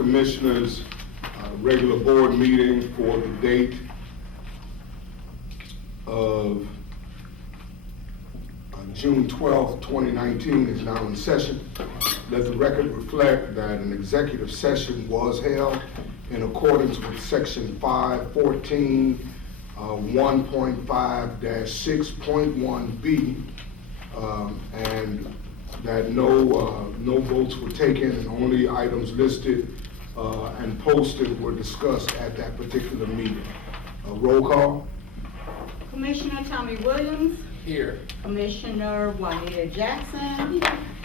Commissioners regular board meeting for the date of June 12th, 2019 is now in session. Let the record reflect that an executive session was held in accordance with Section 514 1.5-6.1B, and that no votes were taken, and only items listed and posted were discussed at that particular meeting. Roll call. Commissioner Tommy Williams. Here. Commissioner Juanita Jackson.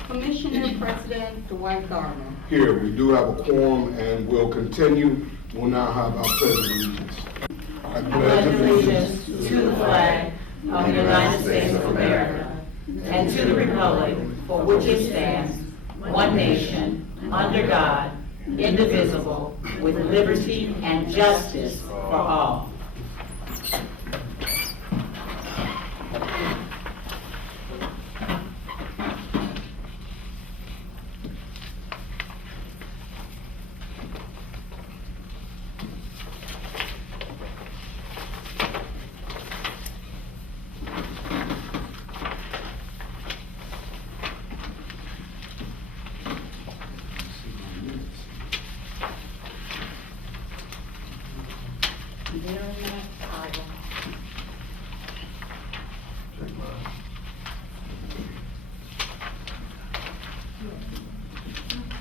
Commissioner President Dwight Gardner. Here, we do have a quorum and we'll continue. We'll now have our pledge of allegiance. I pledge allegiance to the flag of the United States of America and to the republic for which it stands, one nation, under God, indivisible, with liberty and justice for all.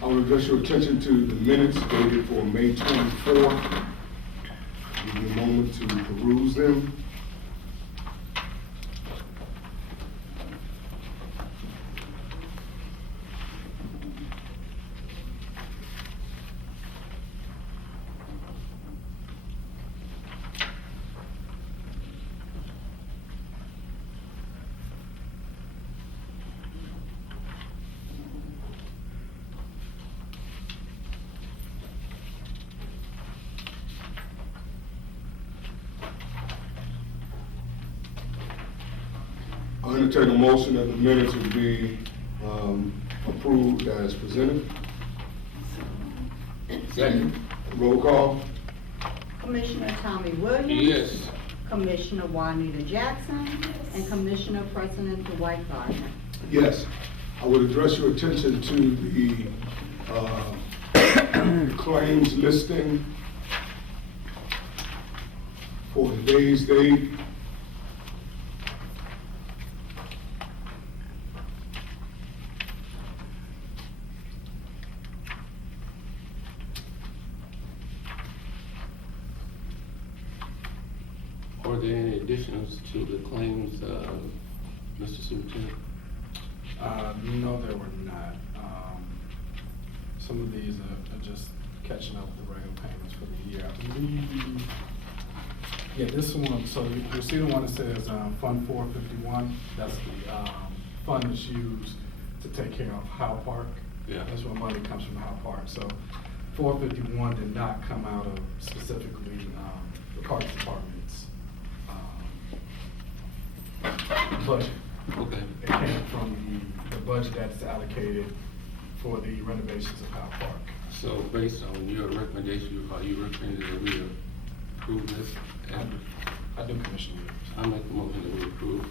I will address your attention to the minutes dated for May 24th. Give you a moment to peruse them. I entertain a motion that the minutes will be approved as presented. Second. Roll call. Commissioner Tommy Williams. Yes. Commissioner Juanita Jackson. And Commissioner President Dwight Gardner. Yes. I would address your attention to the claims listing for today's date. Are there any additions to the claims, Mr. Superintendent? No, there were not. Some of these are just catching up with the regular payments for the year. I believe, yeah, this one, so you see the one that says Fund 451, that's the fund that's used to take care of Howe Park. Yeah. That's where money comes from Howe Park. So 451 did not come out of specifically the Parks Department's budget. Okay. It came from the budget that's allocated for the renovations of Howe Park. So based on your recommendation, are you recommending that we approve this? I do, Commissioner Williams. I make a motion that we approve.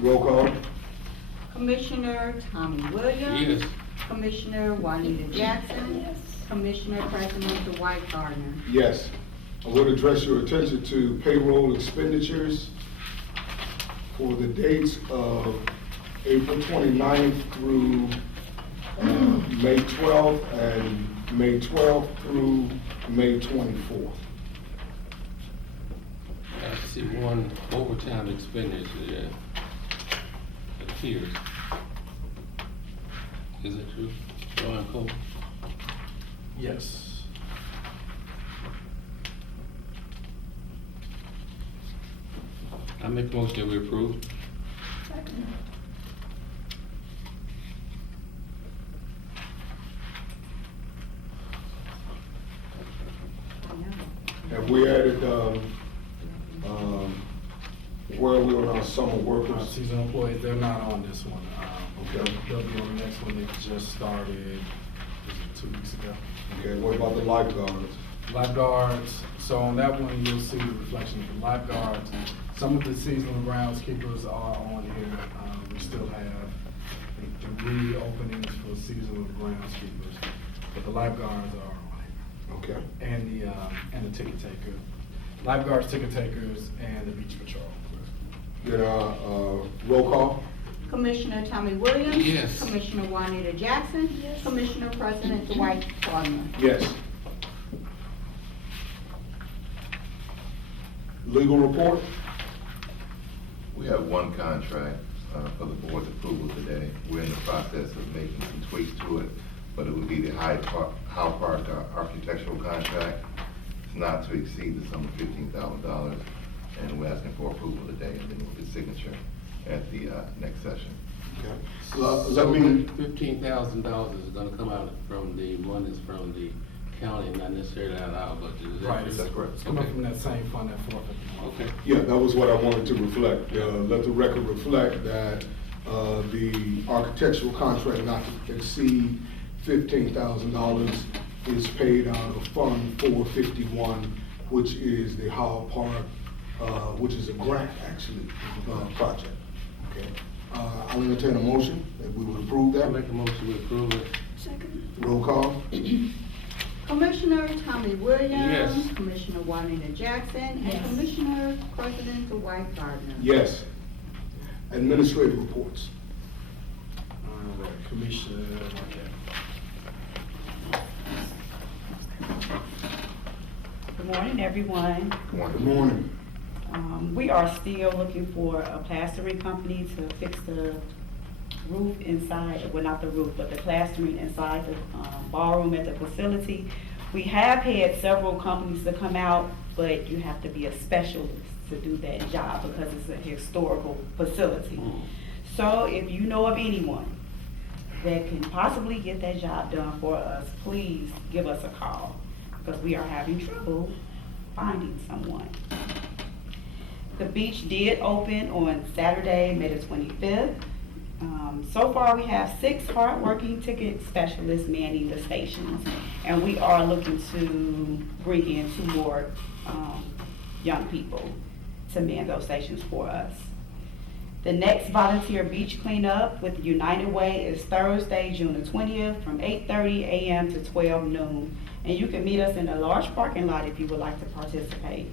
Roll call. Commissioner Tommy Williams. Yes. Commissioner Juanita Jackson. Commissioner President Dwight Gardner. Yes. I would address your attention to payroll expenditures for the dates of April 29th through May 12th and May 12th through May 24th. I see one overtime expenditure there. It appears. Is it true? Ron Cole? Yes. I make a motion that we approve. Have we added, where are we on our summer workers? Seasonal employees, they're not on this one. Okay. They'll be on the next one. They just started was it 2 weeks ago? Okay, what about the lifeguards? Lifeguards, so on that one, you'll see the reflection of the lifeguards. Some of the seasonal groundskeepers are on here. We still have, I think, 3 openings for seasonal groundskeepers, but the lifeguards are on here. Okay. And the ticket taker. Lifeguards, ticket takers, and the beach patrol. Then, roll call? Commissioner Tommy Williams? Yes. Commissioner Juanita Jackson? Yes. Commissioner President Dwight Gardner? Yes. Legal report? We have one contract for the board's approval today. We're in the process of making some tweaks to it, but it would be the Howe Park architectural contract. It's not to exceed the sum of $15,000, and we're asking for approval today, and then we'll get signature at the next session. Okay. Let So me, $15,000 is gonna come out from the monies from the county, not necessarily out of our budget. Is that Right, correct? That's correct. It's coming from that same fund, that 451. Okay. yeah, that was what I wanted to reflect. Let the record reflect that the architectural contract not to exceed $15,000 is paid out of Fund 451, which is the Howell Park, which is a grant, actually, project. Okay. I'll entertain a motion that we would approve I that. make a motion to approve it. Roll call? Commissioner Tommy Williams? Yes. Commissioner Juanita Jackson? Yes. And Commissioner President Dwight Gardner? Yes. Administrative reports. All right, Commissioner Marquette. Good morning, everyone. Good morning. We are still looking for a plastering company to fix the roof inside, well, not the roof, but the plastering inside the ballroom at the facility. We have had several companies to come out, but you have to be a specialist to do that job because it's a historical facility. Mm. So if you know of anyone that can possibly get that job done for us, please give us a call because we are having trouble finding someone. The beach did open on Saturday, May the 25th. So far, we have 6 hardworking ticket specialists manning the stations, and we are looking to bring in 2 more young people to man those stations for us. The next volunteer beach cleanup with United Way is Thursday, June the 20th, from 8:30 a.m. to 12 noon, and you can meet us in a large parking lot if you would like to participate.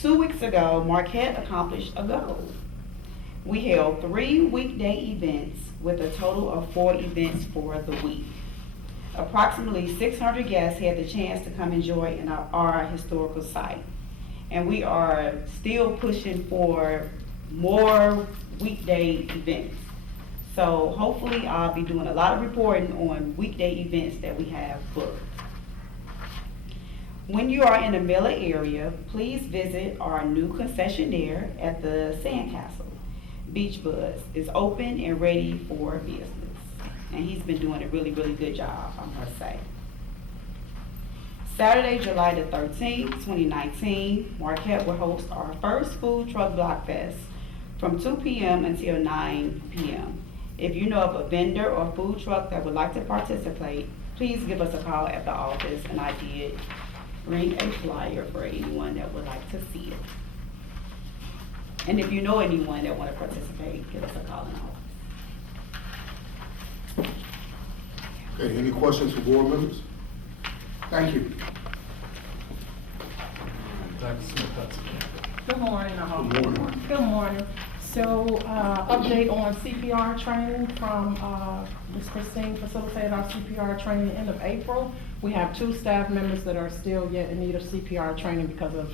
2 weeks ago, Marquette accomplished a goal. We held 3 weekday events with a total of 4 events for the week. Approximately 600 guests had the chance to come enjoy in our historical site. And we are still pushing for more weekday events. So hopefully I'll be doing a lot of reporting on weekday events that we have booked. When you are in the Miller area, please visit our new concessionaire at the Sandcastle. Beach Buzz is open and ready for business. And he's been doing a really, really good job, I must say. Saturday, July the 13th, 2019, Marquette will host our first food truck block fest from 2 p.m. until 9 p.m. If you know of a vendor or food truck that would like to participate, please give us a call at the office, and I did bring a flyer for anyone that would like to see it. And if you know anyone that want to participate, give us a call in the office. Okay, any questions for board members? Thank you. Dr. Smith, that's Good morning. Good morning. Good morning. So, update on CPR training from, Ms. Christine facilitated our CPR training end of April. We have 2 staff members that are still yet in need of CPR training because of,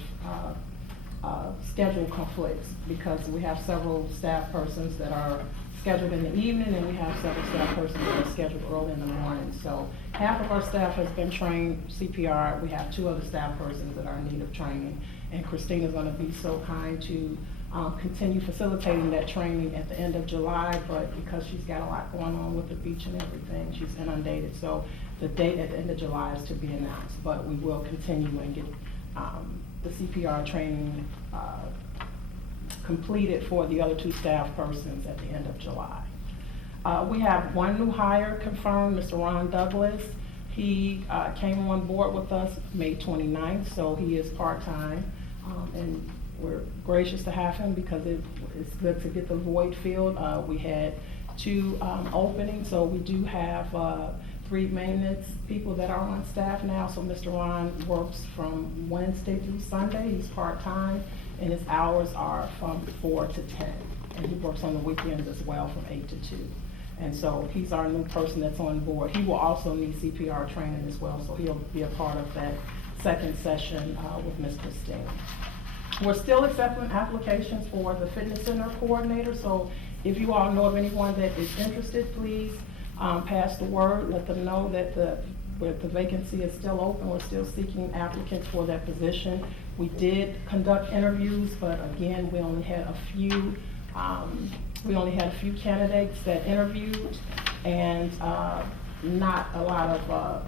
schedule conflicts, because we have several staff persons that are scheduled in the evening, and we have several staff persons that are scheduled early in the morning. So half of our staff has been trained CPR. We have 2 other staff persons that are in need of training. And Christina's gonna be so kind to continue facilitating that training at the end of July, but because she's got a lot going on with the beach and everything, she's inundated. So the date at the end of July is to be announced, but we will continue and get the CPR training completed for the other 2 staff persons at the end of July. We have one new hire confirmed, Mr. Ron Douglas. He came on board with us May 29th, so he is part-time. And we're gracious to have him because it's good to get the void filled. We had 2 openings, so we do have 3 maintenance people that are on staff now. So Mr. Ron works from Wednesday through Sunday. He's part-time, and his hours are from 4 to 10. And he works on the weekends as well from 8 to 2. And so he's our new person that's on board. He will also need CPR training as well, so he'll be a part of that second session with Ms. Christine. We're still accepting applications for the fitness center coordinator, so if you all know of anyone that is interested, please pass the word, let them know that the vacancy is still open. We're still seeking applicants for that position. We did conduct interviews, but again, we only had a few candidates that interviewed and not a lot of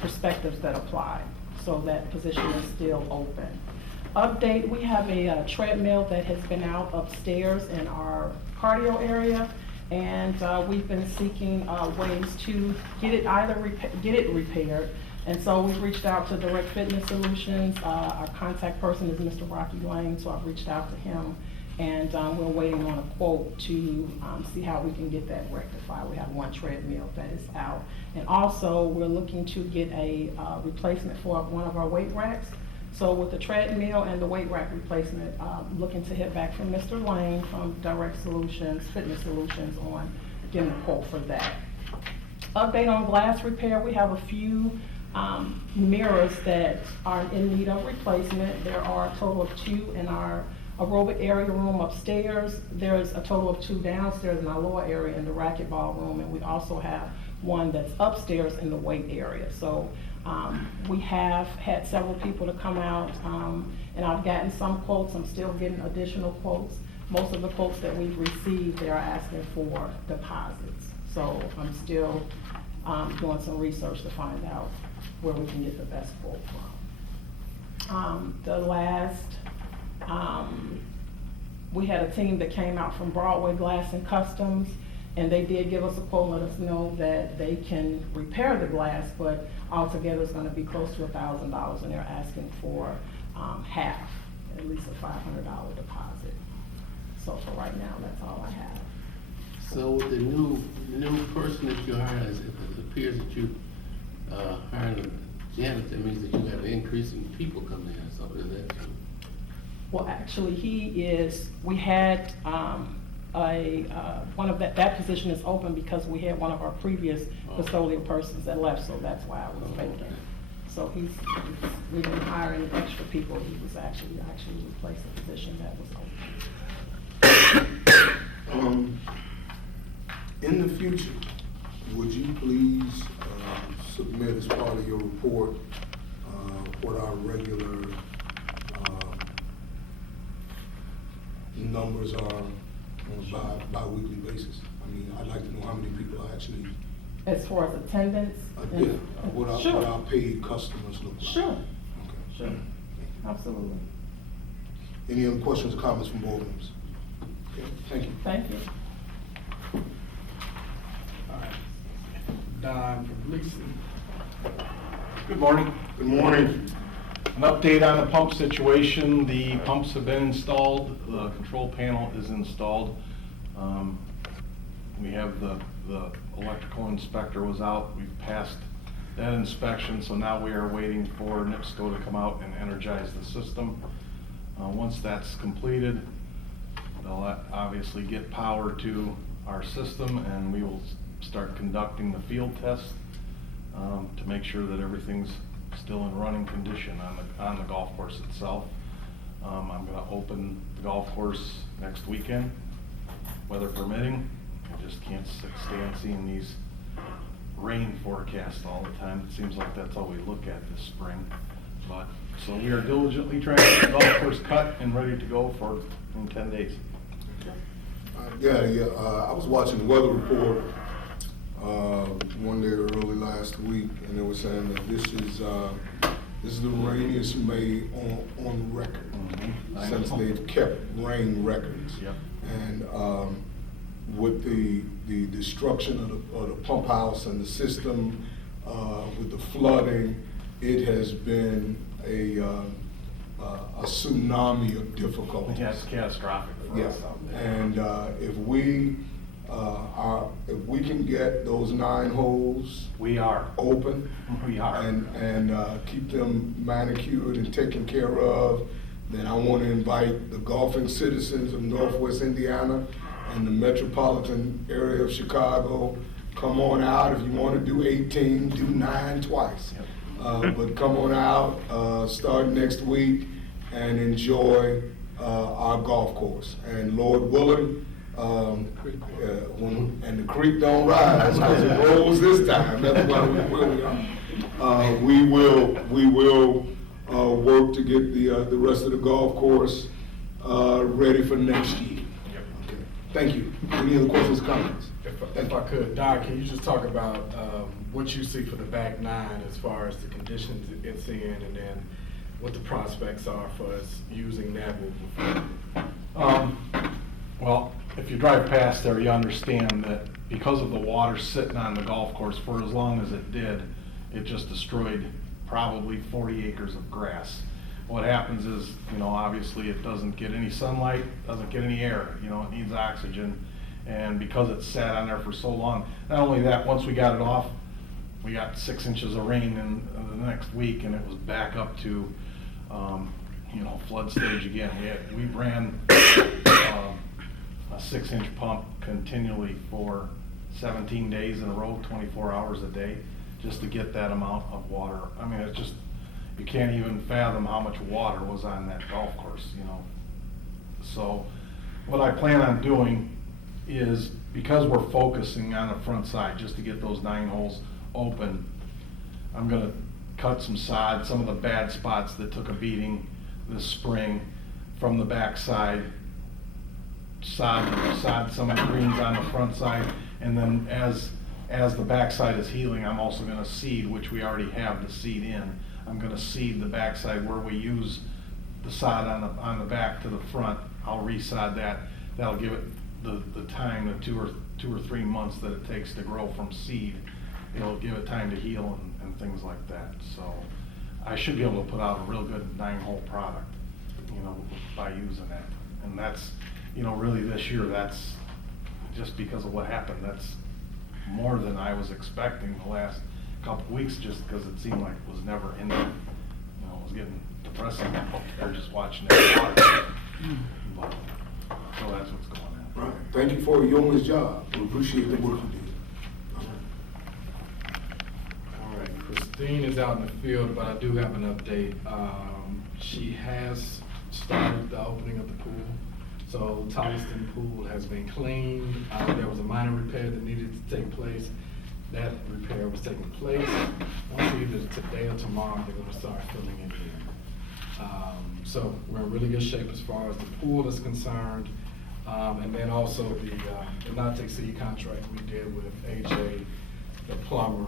perspectives that applied. So that position is still open. Update, we have a treadmill that has been out upstairs in our cardio area, and we've been seeking ways to get it repaired. And so we've reached out to Direct Fitness Solutions. Our contact person is Mr. Rocky Lane, so I've reached out to him, and we're waiting on a quote to see how we can get that rectified. We have 1 treadmill that is out. And also, we're looking to get a replacement for one of our weight racks. So with the treadmill and the weight rack replacement, looking to hear back from Mr. Lane from Direct Solutions, Fitness Solutions on getting a quote for that. Update on glass repair, we have a few mirrors that are in need of replacement. There are a total of 2 in our aerobic area room upstairs. There's a total of 2 downstairs in our lower area in the racquetball room, and we also have 1 that's upstairs in the weight area. So we have had several people to come out, and I've gotten some quotes. I'm still getting additional quotes. Most of the quotes that we've received, they are asking for deposits. So I'm still doing some research to find out where we can get the best quote from. We had a team that came out from Broadway Glass and Customs, and they did give us a quote, let us know that they can repair the glass, but altogether it's gonna be close to $1,000, and they're asking for half, at least a $500 deposit. So for right now, that's all I have. So with the new person that you hired, it appears that you hired a janitor. That means that you got an increase in people coming in, so is that true? Well, actually, we had one of that position is open because we had one of our previous custodial persons that left, so that's why I was vacant. So we didn't hire any extra people. He was actually replaced the position that was open. In the future, would you please submit as part of your report what our regular numbers are on a bi-weekly basis? I mean, I'd like to know how many people are actually, As far as attendance? what our paid customers look like. Sure, Okay. sure, absolutely. Any other questions or comments from board members? Okay, thank you. Thank you. All right. Don from Gleason. Good morning. Good morning. An update on the pump situation. The pumps have been installed. The control panel is installed. We have the electrical inspector was out. We've passed that inspection, so now we are waiting for NIPSCO to come out and energize the system. Once that's completed, they'll obviously get power to our system, and we will start conducting the field test to make sure that everything's still in running condition on the golf course itself. I'm gonna open the golf course next weekend, weather permitting. I just can't stand seeing these rain forecasts all the time. It seems like that's all we look at this spring. But, so we are diligently trying to get the golf course cut and ready to go in 10 days. I was watching the weather report one day early last week, and they were saying that this is the rainiest May on record since they've kept rain records. Yep. And with the destruction of the pump house and the system, with the flooding, it has been a tsunami of difficulties. Yeah, it's catastrophic for Yeah, us out there. and if we can get those 9 holes We are. open We are. and keep them manicured and taken care of, then I want to invite the golfing citizens of Northwest Indiana and the metropolitan area of Chicago. Come on out. If you want to do 18, do 9 twice. But come on out, start next week, and enjoy our golf course. And Lord willing, and the creek don't rise because it rolls this time. That's why we are. We will work to get the rest of the golf course ready for next year. Okay. Thank you. Any other questions, comments? If I could, Doc, can you just talk about what you see for the back 9 as far as the conditions it's in, and then what the prospects are for us using that moving forward? Well, if you drive past there, you understand that because of the water sitting on the golf course for as long as it did, it just destroyed probably 40 acres of grass. What happens is, obviously it doesn't get any sunlight, doesn't get any air, it needs oxygen. And because it sat on there for so long, not only that, once we got it off, we got 6 inches of rain in the next week, and it was back up to, flood stage again. We ran a 6-inch pump continually for 17 days in a row, 24 hours a day, just to get that amount of water. I mean, it's just, you can't even fathom how much water was on that golf course, So what I plan on doing is, because we're focusing on the front side, just to get those 9 holes open, I'm gonna cut some sod, some of the bad spots that took a beating this spring from the back side, sod some of the greens on the front side, and then as the back side is healing, I'm also gonna seed, which we already have the seed in. I'm gonna seed the back side where we use the sod on the back to the front. I'll resod that. That'll give it the time, the 2 or 3 months that it takes to grow from seed. It'll give it time to heal and things like that. So I should be able to put out a real good 9-hole product, by using that. And that's, really this year, that's just because of what happened. That's more than I was expecting the last couple of weeks, just because it seemed like it was never in there. It was getting depressing out there just watching that water. But, so that's what's going on. Right. Thank you for your yeoman's job. We appreciate the work you did. All right, Christine is out in the field, but I do have an update. She has started the opening of the pool. So Tolliston Pool has been cleaned. There was a minor repair that needed to take place. That repair was taking place. Once either today or tomorrow, they're gonna start filling it in. So we're in really good shape as far as the pool is concerned. And then also the not to exceed contract we did with AJ, the plumber,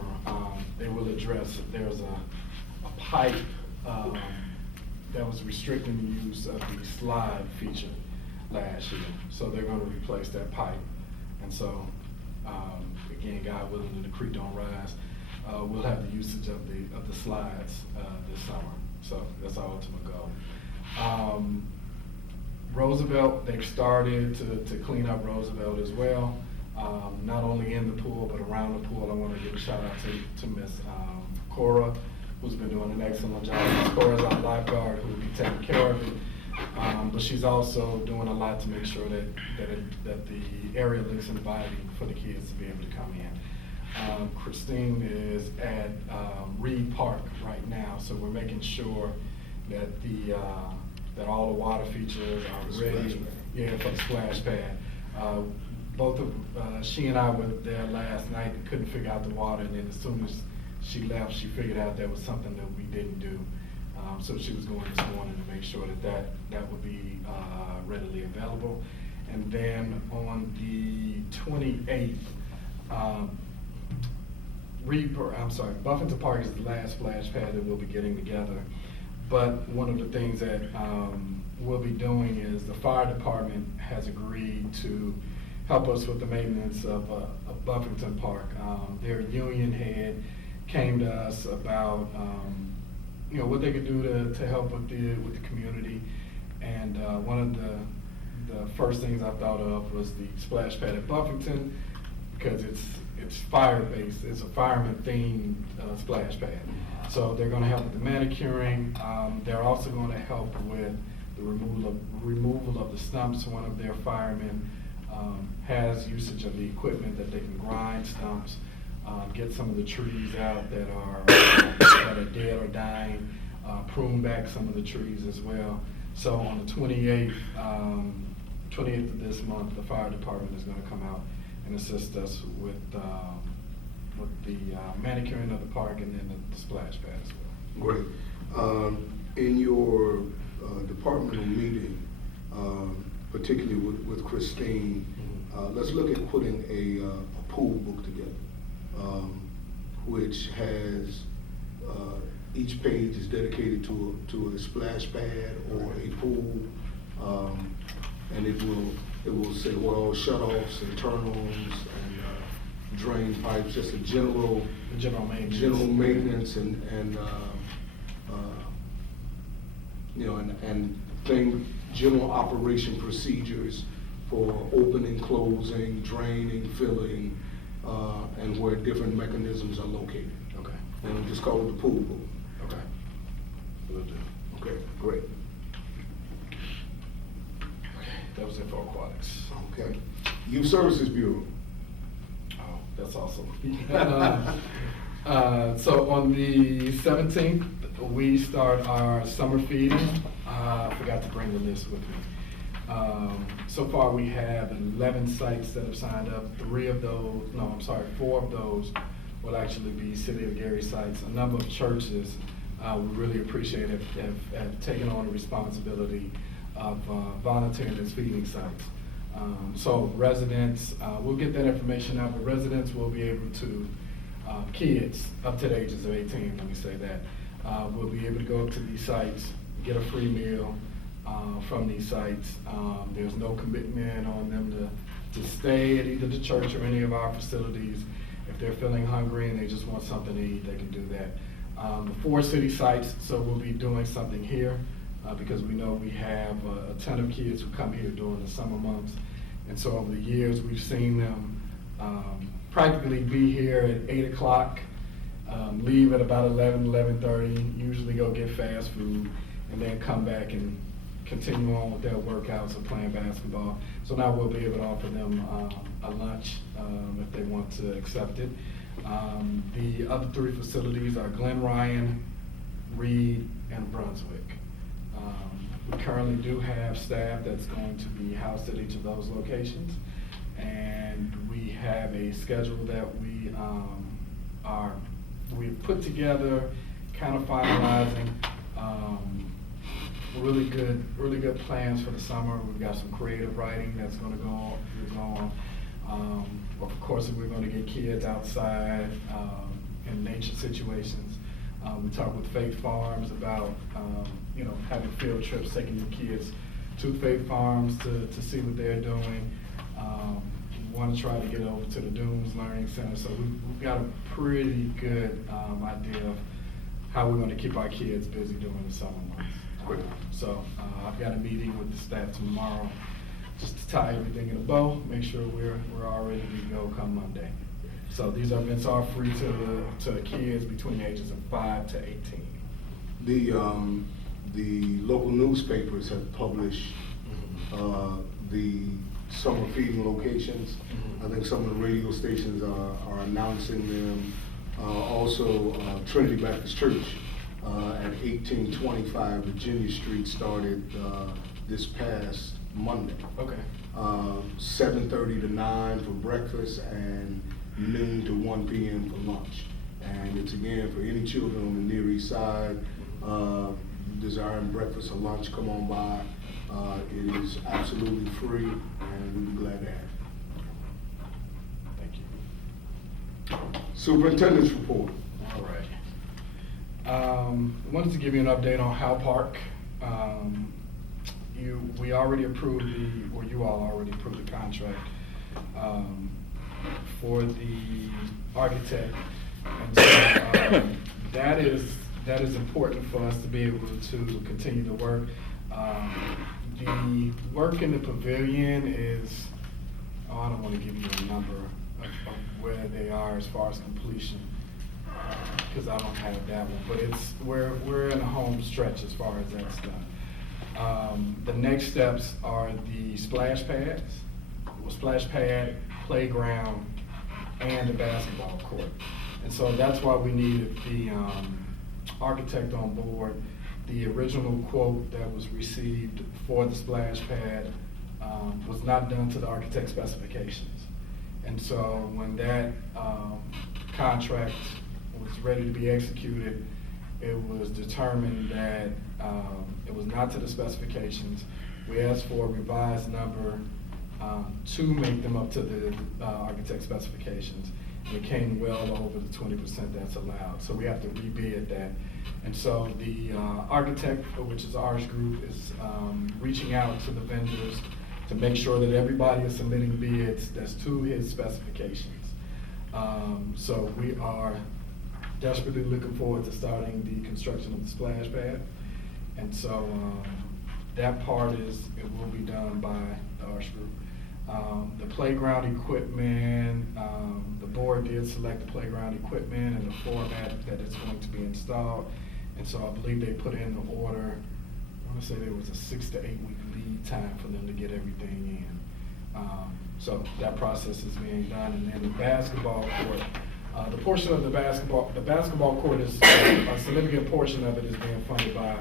they will address, there's a pipe that was restricting the use of the slide feature last year. So they're gonna replace that pipe. And so, again, God willing, the creek don't rise, we'll have the usage of the slides this summer. So that's our ultimate goal. Roosevelt, they've started to clean up Roosevelt as well. Not only in the pool, but around the pool. I want to give a shout out to Miss Cora, who's been doing an excellent job. Miss Cora's our lifeguard who will be taking care of it. But she's also doing a lot to make sure that the area looks inviting for the kids to be able to come in. Christine is at Reed Park right now, so we're making sure that that all the water features are ready. Yeah, for the splash pad. She and I were there last night and couldn't figure out the water, and then as soon as she left, she figured out there was something that we didn't do. So she was going this morning to make sure that would be readily available. And then on the 28th, Buffington Park is the last splash pad that we'll be getting together. But one of the things that we'll be doing is the fire department has agreed to help us with the maintenance of Buffington Park. Their union head came to us about, what they could do to help with the community. And one of the first things I thought of was the splash pad at Buffington, because it's fire-based. It's a fireman-themed splash pad. So they're gonna help with the manicuring. They're also gonna help with the removal of the stumps. One of their firemen has usage of the equipment that they can grind stumps, get some of the trees out that are dead or dying, prune back some of the trees as well. So on the 28th of this month, the fire department is gonna come out and assist us with the manicuring of the park and then the splash pad as well. Great. In your departmental meeting, particularly with Christine, let's look at putting a pool book together, which has each page is dedicated to a splash pad or a pool, and it will say oil shutoffs and turn-ons and drain pipes, just a general maintenance and general operation procedures for opening, closing, draining, filling, and where different mechanisms are located. Okay. And we just call it the pool book. Okay. Will do. Okay, great. That was it for aquatics. Okay. Youth Services Bureau. Oh, that's awesome. So on the 17th, we start our summer feeding. I forgot to bring the list with me. So far, we have 11 sites that have signed up. 4 of those will actually be City of Gary sites. A number of churches, we really appreciate have taken on the responsibility of volunteering as feeding sites. So residents, we'll get that information out, but residents will be able to, kids up to the ages of 18, let me say that, will be able to go up to these sites, get a free meal from these sites. There's no commitment on them to stay at either the church or any of our facilities. If they're feeling hungry and they just want something to eat, they can do that. The 4 city sites, so we'll be doing something here because we know we have a ton of kids who come here during the summer months. And so over the years, we've seen them practically be here at 8 o'clock, leave at about 11:30, usually go get fast food, and then come back and continue on with their workouts or playing basketball. So now we'll be able to offer them a lunch if they want to accept it. The other 3 facilities are Glen Ryan, Reed, and Brunswick. We currently do have staff that's going to be housed at each of those locations, and we have a schedule that we've put together, kind of finalizing. Really good plans for the summer. We've got some creative writing that's going to go on. Of course, we're going to get kids outside in nature situations. We talked with Faith Farms about having field trips, taking your kids to Faith Farms to see what they're doing. We want to try to get over to the Dunes Learning Center. So we've got a pretty good idea of how we're going to keep our kids busy during the summer months. So I've got a meeting with the staff tomorrow just to tie everything in a bow, make sure we're all ready to go come Monday. So these events are free to kids between the ages of 5 to 18. The local newspapers have published the summer feeding locations. I think some of the radio stations are announcing them. Also, Trinity Baptist Church at 1825 Virginia Street started this past Monday. Okay. 7:30 to 9 for breakfast and noon to 1 p.m. for lunch. And it's again for any children on the Near East Side desiring breakfast or lunch, come on by. It is absolutely free, and we'll be glad to have you. Thank you. Superintendent's report. All right. Wanted to give you an update on Howe Park. We already approved you all already approved the contract for the architect. And so, that is important for us to be able to continue to work. The work in the pavilion is, I don't want to give you a number of where they are as far as completion, because I don't have that one, but we're in a home stretch as far as that's done. The next steps are the splash pads, splash pad, playground, and the basketball court. And so that's why we needed the architect on board. The original quote that was received for the splash pad was not done to the architect's specifications. And so when that contract was ready to be executed, it was determined that it was not to the specifications. We asked for a revised number to make them up to the architect specifications. And it came well over the 20% that's allowed. So we have to rebid that. And so the architect, which is Arch Group, is reaching out to the vendors to make sure that everybody is submitting bids that's to his specifications. So we are desperately looking forward to starting the construction of the splash pad. And so that part it will be done by the Arch Group. The playground equipment, the board did select the playground equipment and the format that it's going to be installed. And so I believe they put in the order, I want to say there was a 6 to 8 week lead time for them to get everything in. So that process is being done. And then the basketball court, the portion of the basketball court is, a significant portion of it is being funded by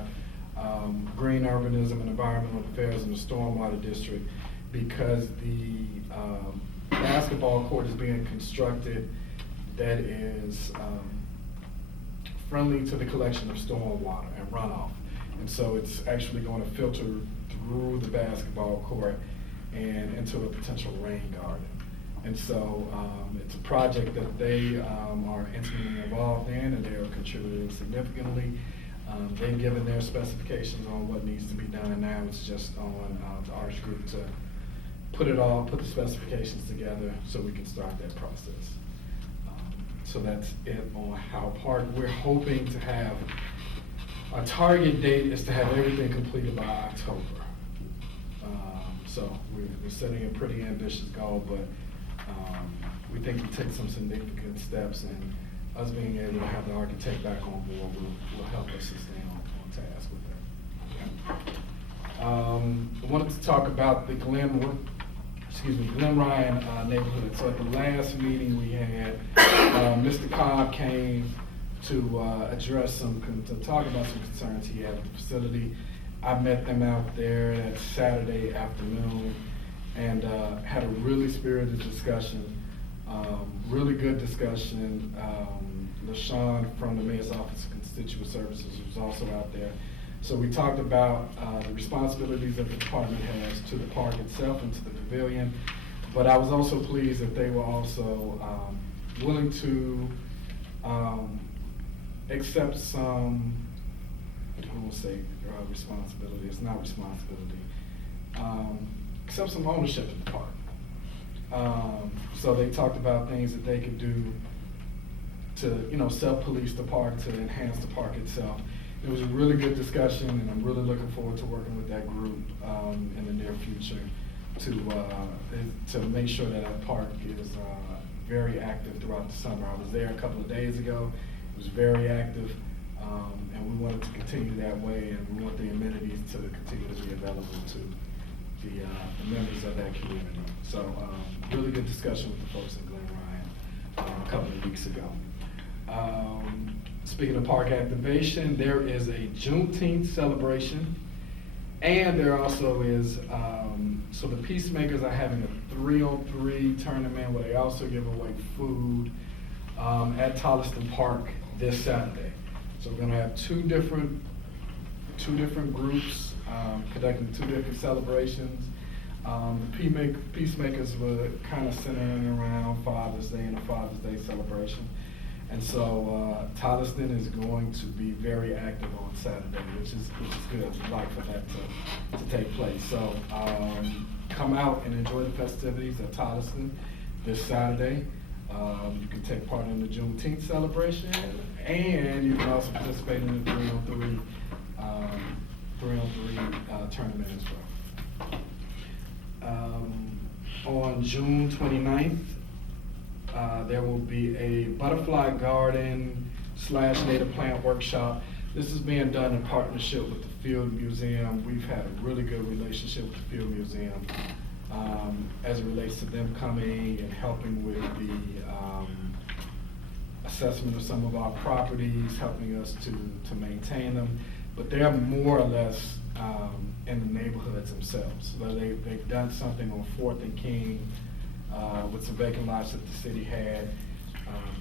Green Urbanism and Environmental Affairs in the Stormwater District, because the basketball court is being constructed that is friendly to the collection of stormwater and runoff. And so it's actually going to filter through the basketball court and into a potential rain garden. And so it's a project that they are intimately involved in, and they are contributing significantly. They've given their specifications on what needs to be done, and now it's just on the Arch Group to put the specifications together so we can start that process. So that's it on Howe Park. We're hoping to have, our target date is to have everything completed by October. So we're setting a pretty ambitious goal, but we think we take some significant steps, and us being able to have the architect back on board will help us to stay on task with that. I wanted to talk about the Glen Ryan neighborhood. So at the last meeting we had, Mr. Cobb came to address to talk about some concerns he had at the facility. I met them out there that Saturday afternoon and had a really spirited discussion, really good discussion. LaShawn from the Mayor's Office of Constituent Services was also out there. So we talked about the responsibilities that the department has to the park itself and to the pavilion, but I was also pleased that they were also willing to accept some, I don't want to say responsibility, it's not responsibility, accept some ownership of the park. So they talked about things that they could do to, self-police the park, to enhance the park itself. It was a really good discussion, and I'm really looking forward to working with that group in the near future to make sure that our park is very active throughout the summer. I was there a couple of days ago. It was very active, and we wanted to continue that way, and we want the amenities to continue to be available to the members of that community. So really good discussion with the folks in Glen Ryan a couple of weeks ago. Speaking of park activation, there is a Juneteenth celebration, and there also is, so the Peacemakers are having a 3-on-3 tournament where they also give away food at Tolliston Park this Saturday. So we're gonna have two different groups conducting two different celebrations. The Peacemakers were kind of centering around Father's Day and a Father's Day celebration. And so Tolliston is going to be very active on Saturday, which is good. We'd like for that to take place. So come out and enjoy the festivities at Tolleson this Saturday. You can take part in the Juneteenth celebration, and you can also participate in the 3-on-3 tournament as well. On June 29th, there will be a butterfly garden / native plant workshop. This is being done in partnership with the Field Museum. We've had a really good relationship with the Field Museum as it relates to them coming and helping with the assessment of some of our properties, helping us to maintain them. But they're more or less in the neighborhoods themselves. So they've done something on 4th and King with some vacant lots that the city had,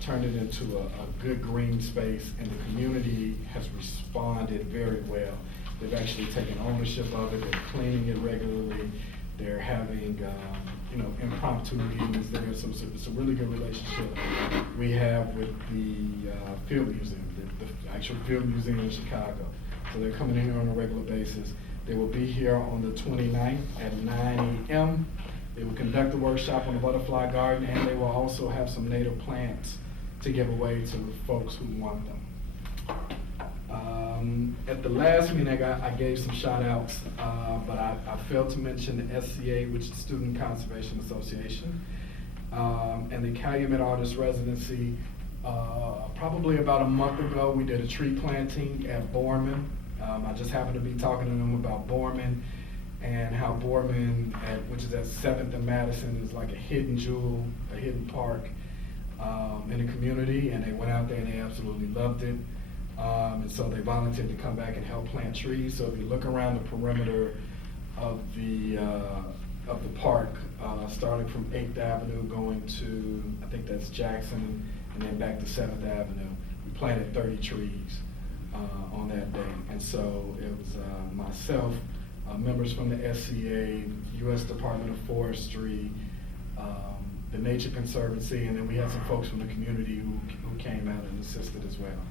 turned it into a good green space, and the community has responded very well. They've actually taken ownership of it, they're cleaning it regularly, they're having impromptu meetings there, so it's a really good relationship we have with the Field Museum, the actual Field Museum in Chicago. So they're coming in here on a regular basis. They will be here on the 29th at 9 a.m. They will conduct a workshop on the butterfly garden, and they will also have some native plants to give away to folks who want them. At the last meeting, I gave some shout outs, but I failed to mention the SCA, which is the Student Conservation Association, and the Calumet Artist Residency. Probably about a month ago, we did a tree planting at Borman. I just happened to be talking to them about Borman and how Borman, which is at 7th and Madison, is like a hidden jewel, a hidden park in the community, and they went out there and they absolutely loved it. And so they volunteered to come back and help plant trees. So if you look around the perimeter of the park, starting from 8th Avenue going to, I think that's Jackson, and then back to 7th Avenue, we planted 30 trees on that day. And so it was myself, members from the SCA, U.S. Department of Forestry, the Nature Conservancy, and then we had some folks from the community who came out and assisted as well.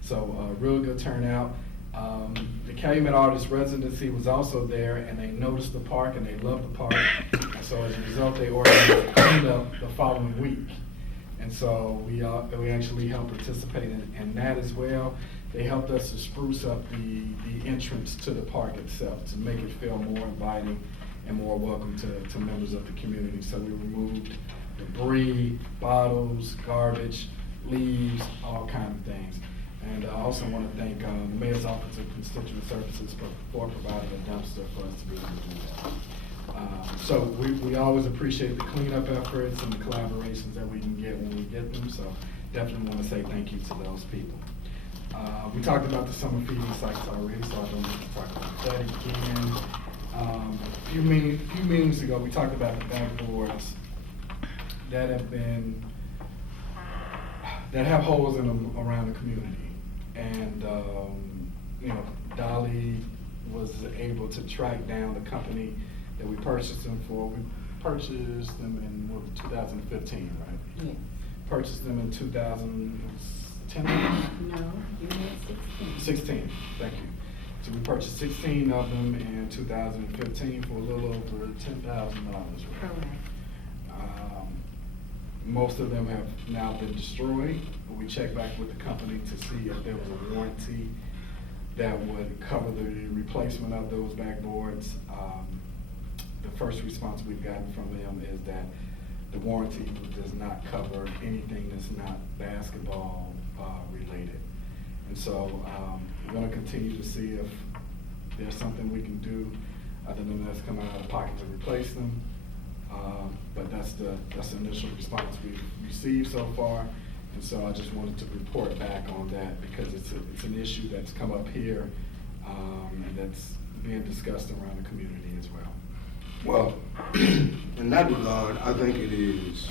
So real good turnout. The Calumet Artist Residency was also there, and they noticed the park and they loved the park. And so as a result, they organized a cleanup the following week. And so we actually helped participate in that as well. They helped us to spruce up the entrance to the park itself to make it feel more inviting and more welcome to members of the community. So we removed debris, bottles, garbage, leaves, all kinds of things. And I also want to thank the Mayor's Office of Constituent Services for providing a dumpster for us to be able to do that. So we always appreciate the cleanup efforts and the collaborations that we can get when we get them. So definitely want to say thank you to those people. We talked about the summer feeding sites already, so I don't need to talk about that again. A few meetings ago, we talked about the backboards that have holes in them around the community. And, Dolly was able to track down the company that we purchased them for. We purchased them in 2015, right? Yeah. Purchased them in 2010? No, you had 16. 16, thank you. So we purchased 16 of them in 2015 for a little over $10,000. Correct. Most of them have now been destroyed. We checked back with the company to see if there was a warranty that would cover the replacement of those backboards. The first response we've gotten from them is that the warranty does not cover anything that's not basketball related. And so we're going to continue to see if there's something we can do other than us coming out of pocket to replace them. But that's the initial response we've received so far. And so I just wanted to report back on that because it's an issue that's come up here and that's being discussed around the community as well. Well, in that regard, I think it is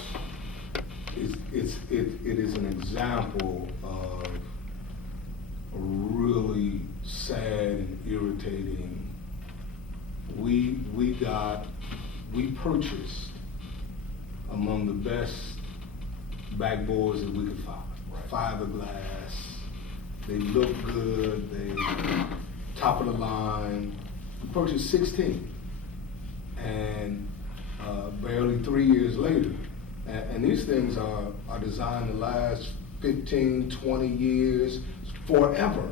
an example of a really sad and irritating. We purchased among the best backboards that we could find. Fiberglass, they look good, they top of the line. We purchased 16. And barely 3 years later. And these things are designed to last 15, 20 years, forever.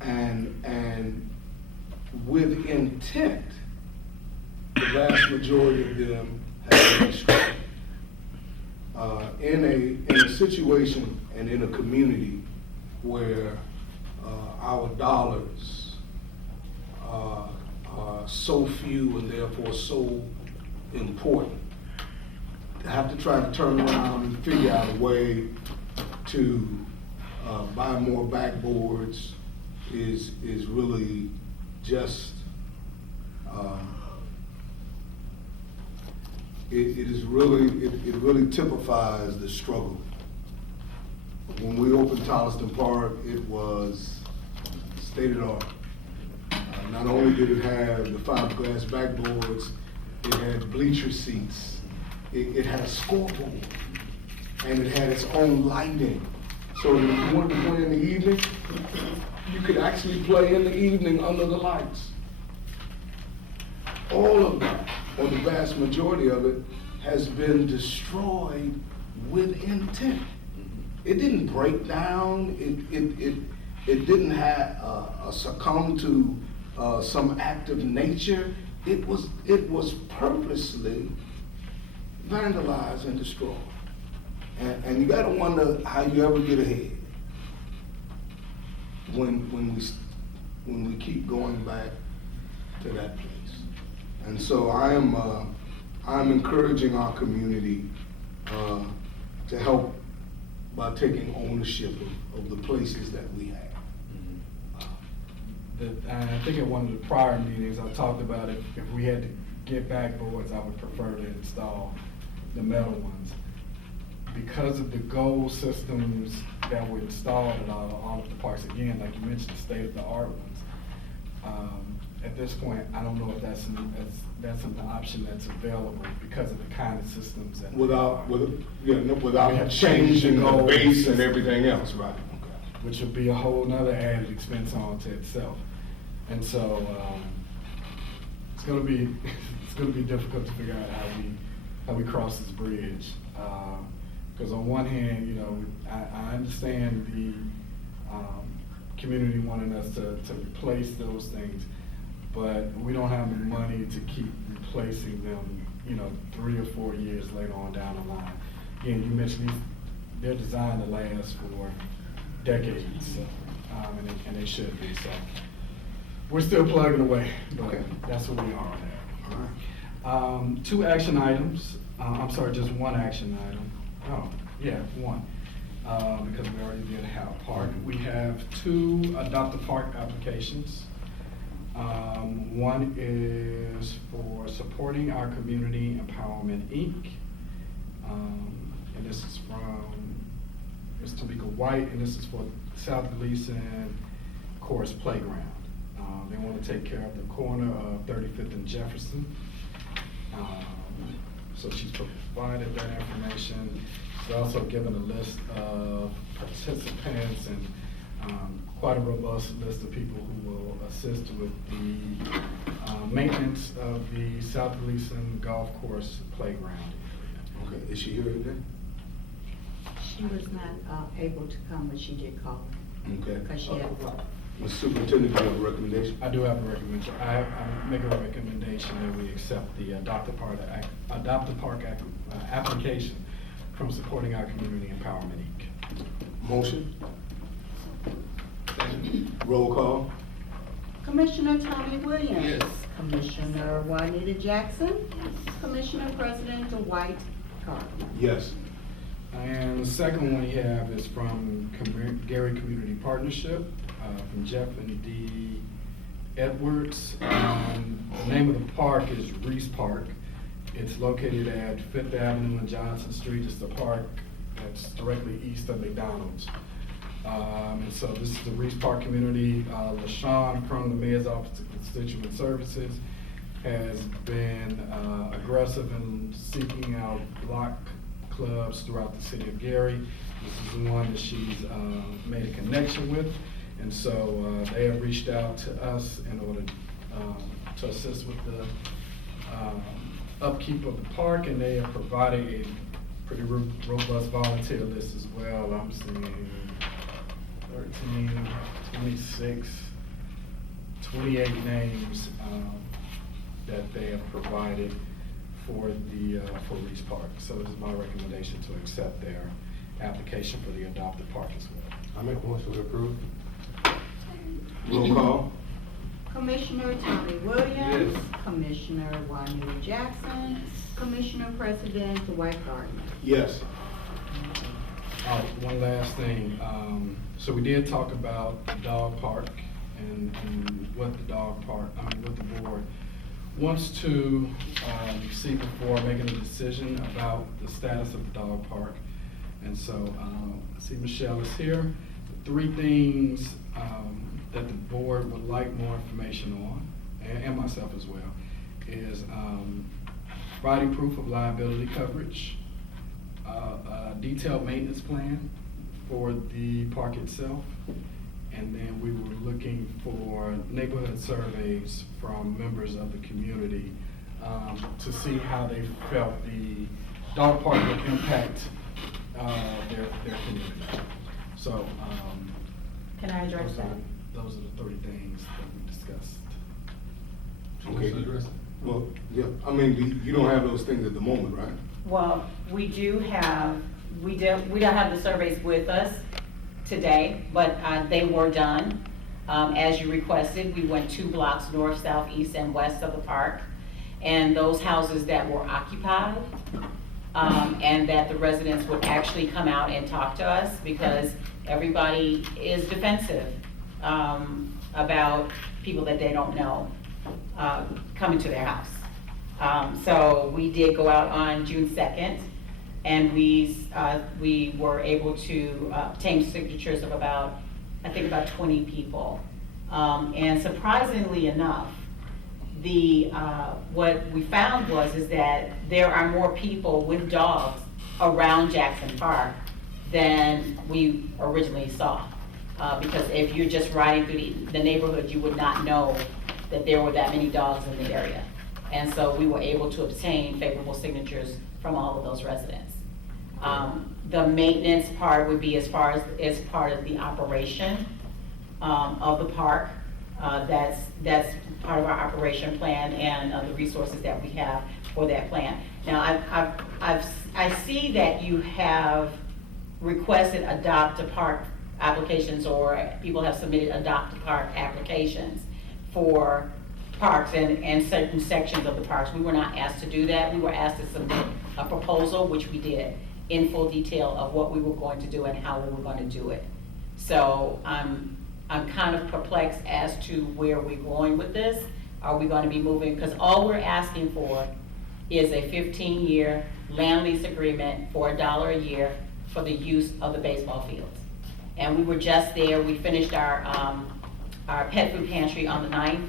And with intent, the vast majority of them have been destroyed. In a situation and in a community where our dollars are so few and therefore so important, to have to try to turn around and figure out a way to buy more backboards is really just it really typifies the struggle. When we opened Tolliston Park, it was state of the art. Not only did it have the fiberglass backboards, it had bleacher seats, it had a scoreboard, and it had its own lighting. So if you wanted to play in the evening, you could actually play in the evening under the lights. All of that, or the vast majority of it, has been destroyed with intent. It didn't break down. It didn't have succumb to some act of nature. It was purposely vandalized and destroyed. And you got to wonder how you ever get ahead when we keep going back to that place. And so I'm encouraging our community to help by taking ownership of the places that we have. I think in one of the prior meetings, I talked about if we had to get backboards, I would prefer to install the metal ones. Because of the gold systems that were installed at all of the parks, again, like you mentioned, the state-of-the-art ones, at this point, I don't know if that's an option that's available because of the kind of systems that Without we have changing the gold base and everything else, right? Okay. which would be a whole nother added expense onto itself. And so it's gonna be difficult to figure out how we cross this bridge. Because on one hand, you know, I understand the community wanting us to replace those things, but we don't have the money to keep replacing them, you know, 3 or 4 years later on down the line. Again, you mentioned they're designed to last for decades, so, and they should be. So we're still plugging away, but Okay. that's where we are on that. All right. 2 action items. I'm sorry, just 1 action item. Oh, yeah, 1. Because we already did have park. We have 2 adopt a park applications. One is for supporting our community empowerment Inc. And this is from Ms. Tamika White, and this is for South Gleason Course Playground. They want to take care of the corner of 35th and Jefferson. So she's provided that information. She's also given a list of participants and quite a robust list of people who will assist with the maintenance of the South Gleason Golf Course Playground area. Okay, is she here today? She was not able to come, but she did call Okay. because she had work. Mr. Superintendent, do you have a recommendation? I do have a recommendation. I make a recommendation that we accept the Adopt a Park application from supporting our community empowerment Inc. Motion? Roll call? Commissioner Tommy Williams. Yes. Commissioner Juanita Jackson. Commissioner President Dwight Carter. Yes. And the second one we have is from Gary Community Partnership, from Jeff and Dee Edwards. The name of the park is Reese Park. It's located at 5th Avenue and Johnson Street. It's the park that's directly east of McDonald's. And so this is the Reese Park community. LaShawn from the Mayor's Office of Constituent Services has been aggressive in seeking out block clubs throughout the city of Gary. This is the one that she's made a connection with. And so they have reached out to us in order to assist with the upkeep of the park, and they have provided a pretty robust volunteer list as well. I'm seeing 13, 26, 28 names that they have provided for Reese Park. So this is my recommendation to accept their application for the adopted park as well. I make a motion to approve. Roll call. Commissioner Tommy Williams. Commissioner Juanita Jackson. Commissioner President Dwight Gardner. Yes. One last thing. So we did talk about the dog park and what the board wants to see before making a decision about the status of the dog park. And so I see Michelle is here. The 3 things that the board would like more information on, and myself as well, is providing proof of liability coverage, a detailed maintenance plan for the park itself, and then we were looking for neighborhood surveys from members of the community to see how they felt the dog park would impact their community. So, Can I address that? those are the 3 things that we discussed. Okay. Well, yeah, I mean, you don't have those things at the moment, right? Well, we don't have the surveys with us today, but they were done. As you requested, we went 2 blocks north, south, east, and west of the park. And those houses that were occupied, and that the residents would actually come out and talk to us, because everybody is defensive about people that they don't know coming to their house. So we did go out on June 2nd, and we were able to obtain signatures of about 20 people. And surprisingly enough, what we found is that there are more people with dogs around Jackson Park than we originally saw. Because if you're just riding through the neighborhood, you would not know that there were that many dogs in the area. And so we were able to obtain favorable signatures from all of those residents. The maintenance part would be as part of the operation of the park. That's part of our operation plan and the resources that we have for that plan. Now, I see that you have requested adopt-a-park applications, or people have submitted adopt-a-park applications for parks and certain sections of the parks. We were not asked to do that. We were asked to submit a proposal, which we did, in full detail of what we were going to do and how we were going to do it. So I'm kind of perplexed as to where we're going with this. Are we going to be moving? Because all we're asking for is a 15-year land lease agreement for $1 a year for the use of the baseball fields. And we were just there. We finished our pet food pantry on the 9th.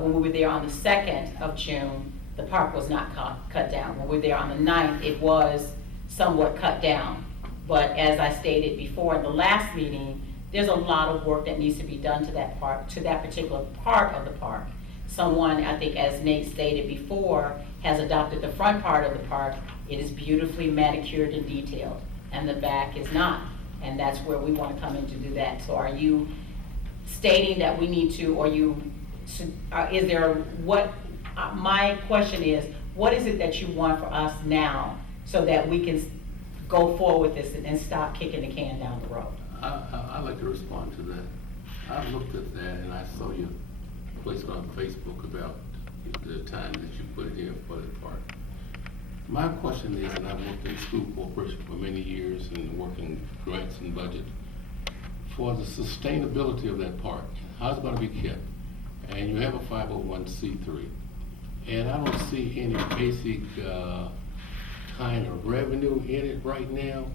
When we were there on the 2nd of June, the park was not cut down. When we were there on the 9th, it was somewhat cut down. But as I stated before in the last meeting, there's a lot of work that needs to be done to that park, to that particular part of the park. Someone, I think as Nate stated before, has adopted the front part of the park. It is beautifully manicured and detailed, and the back is not. And that's where we want to come in to do that. So are you stating that we need to, or is there, my question is, what is it that you want for us now so that we can go forward with this and stop kicking the can down the road? I'd like to respond to that. I looked at that and I saw your placement on Facebook about the time that you put it in for the park. My question is, and I've worked in school corporation for many years and working grants and budget, for the sustainability of that park, how's it going to be kept? And you have a 501c3, and I don't see any basic kind of revenue in it right now.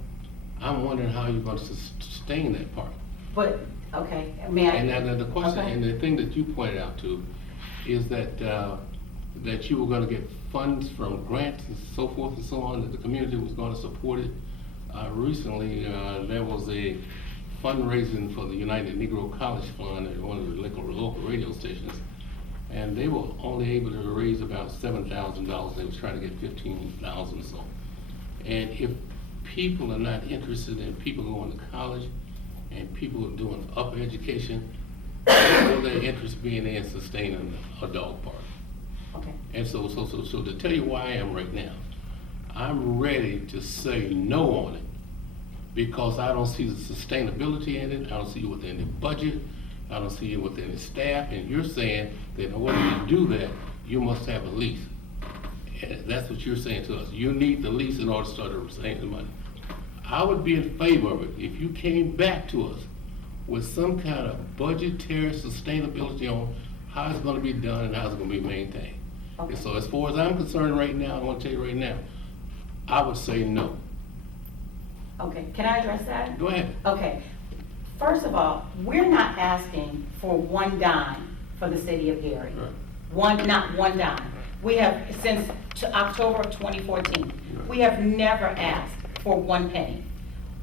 I'm wondering how you're going to sustain that park. But, okay, may I? And the question, Okay. and the thing that you pointed out to is that that you were going to get funds from grants and so forth and so on, that the community was going to support it. Recently, there was a fundraising for the United Negro College Fund at one of the local radio stations, and they were only able to raise about $7,000. They was trying to get 15,000 or so. And if people are not interested in people going to college and people doing upper education, what their interest being in sustaining a dog park. Okay. And so to tell you where I am right now, I'm ready to say no on it because I don't see the sustainability in it. I don't see it within the budget. I don't see it within the staff. And you're saying that in order to do that, you must have a lease. And that's what you're saying to us. You need the lease in order to start saving the money. I would be in favor of it if you came back to us with some kind of budgetary sustainability on how it's gonna be done and how it's gonna be maintained. Okay. And so as far as I'm concerned right now, I wanna tell you right now, I would say no. Okay, can I address that? Go ahead. Okay, first of all, we're not asking for one dime for the city of Gary. Right. Not one dime. We have, since October of 2014, we have never asked for one penny.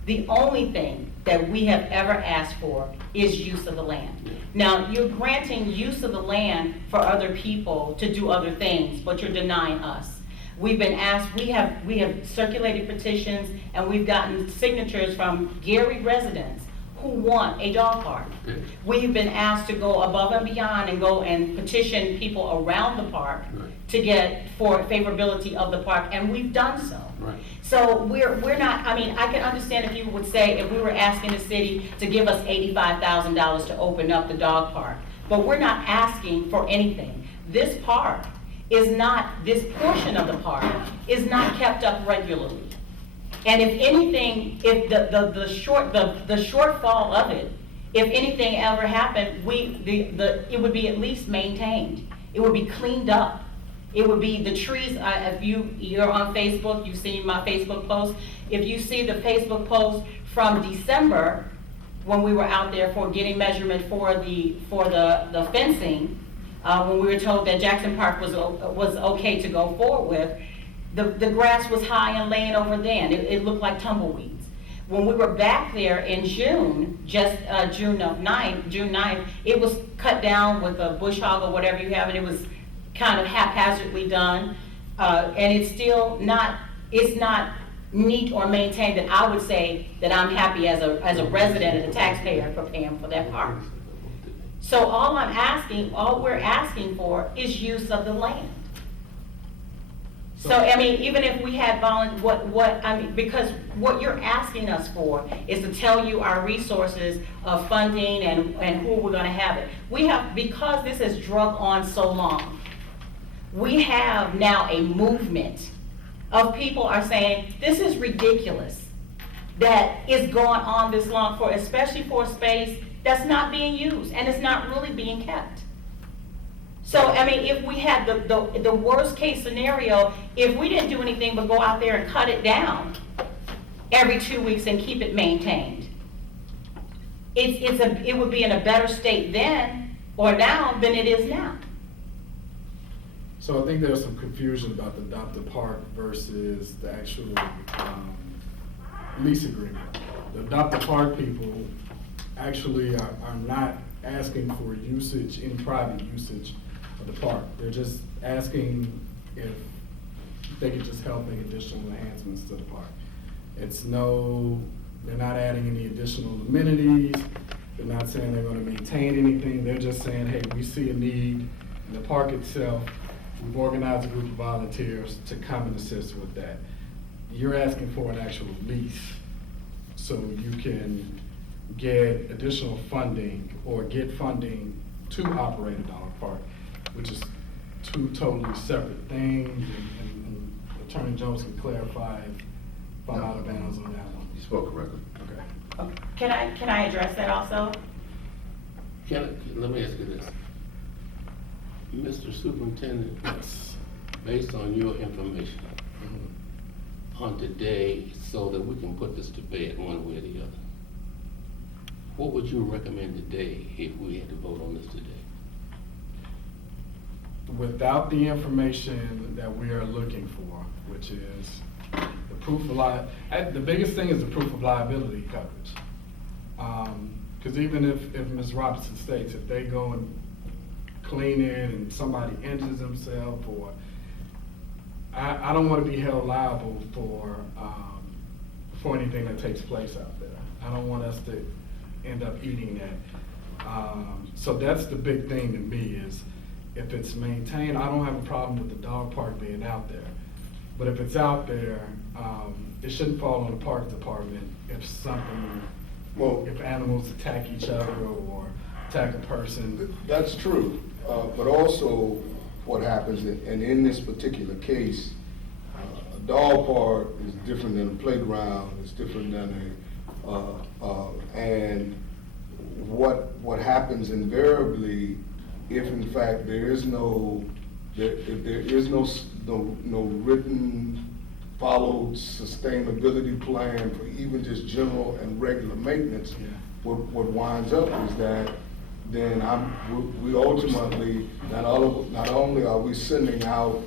The only thing that we have ever asked for is use of the land. Yeah. Now, you're granting use of the land for other people to do other things, but you're denying us. We've been asked, we have circulated petitions, and we've gotten signatures from Gary residents who want a dog park. Okay. We've been asked to go above and beyond and go and petition people around the park Right. to get for favorability of the park, and we've done so. Right. So we're not, I mean, I can understand if you would say, if we were asking the city to give us $85,000 to open up the dog park, but we're not asking for anything. This park is not, this portion of the park is not kept up regularly. And if anything, if the shortfall of it, if anything ever happened, it would be at least maintained. It would be cleaned up. It would be the trees, if you're on Facebook, you've seen my Facebook post. If you see the Facebook post from December, when we were out there for getting measurement for the fencing, when we were told that Jackson Park was okay to go forward with, the grass was high and laying over then. It looked like tumbleweeds. When we were back there in June, just June 9th, it was cut down with a bush hog or whatever you have, and it was kind of haphazardly done. And it's still not, it's not neat or maintained that I would say that I'm happy as a resident and a taxpayer for paying for that park. So all we're asking for is use of the land. So, I mean, even if we had because what you're asking us for is to tell you our resources of funding and who we're gonna have it. Because this has drug on so long, we have now a movement of people are saying, this is ridiculous that it's going on this long especially for a space that's not being used and it's not really being kept. So, I mean, if we had the worst case scenario, if we didn't do anything but go out there and cut it down every 2 weeks and keep it maintained, it would be in a better state then or now than it is now. So I think there's some confusion about the adopt a park versus the actual lease agreement. The adopt a park people actually are not asking for usage, any private usage of the park. They're just asking if they could just help make additional enhancements to the park. They're not adding any additional amenities. They're not saying they're gonna maintain anything. They're just saying, hey, we see a need in the park itself. We've organized a group of volunteers to come and assist with that. You're asking for an actual lease so you can get additional funding or get funding to operate a dog park, which is two totally separate things, and Attorney Jones can clarify if I'm out of bounds on that one. You spoke correctly. Okay. Okay. Can I address that also? Let me ask you this. Mr. Superintendent, Yes. based on your information on today, so that we can put this to bed one way or the other, what would you recommend today if we had to vote on this today? Without the information that we are looking for, which is the proof of the biggest thing is the proof of liability coverage. Because even if Ms. Robinson states, if they go and clean it and somebody injures themselves, or I don't want to be held liable for anything that takes place out there. I don't want us to end up eating that. So that's the big thing to me is, if it's maintained, I don't have a problem with the dog park being out there. But if it's out there, it shouldn't fall on the park department if something, Well, if animals attack each other or attack a person. that's true, but also what happens, and in this particular case, a dog park is different than a playground, it's different than and what happens invariably, if in fact there is no written, followed sustainability plan for even just general and regular maintenance, Yeah. what winds up is that then we ultimately, not only are we sending out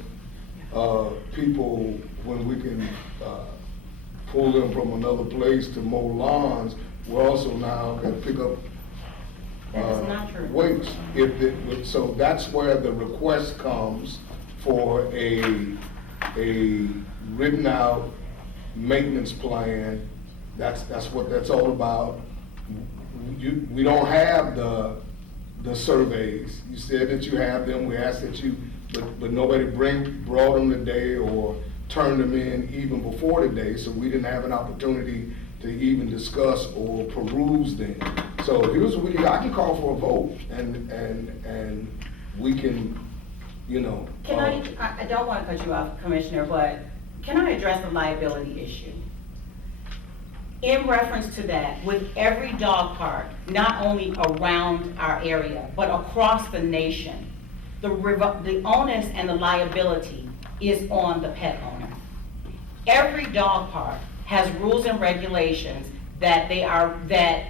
people when we can pull them from another place to mow lawns, we're also now gonna pick up That is not true. waste. So that's where the request comes for a written out maintenance plan. That's what that's all about. We don't have the surveys. You said that you have them, we asked that you, but nobody brought them today or turned them in even before today, so we didn't have an opportunity to even discuss or peruse them. So here's what I can call for a vote, and we can, you know. Can I don't want to cut you off, Commissioner, but can I address the liability issue? In reference to that, with every dog park, not only around our area, but across the nation, the onus and the liability is on the pet owner. Every dog park has rules and regulations that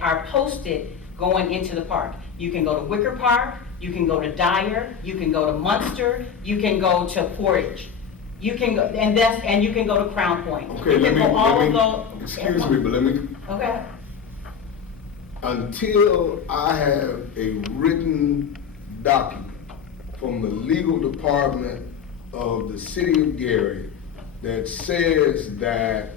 are posted going into the park. You can go to Wicker Park, you can go to Dyer, you can go to Munster, you can go to Portage. You can go, and you can go to Crown Point. Okay, You can go all of those- excuse me, but let me, Okay, until I have a written document from the legal department of the city of Gary that says that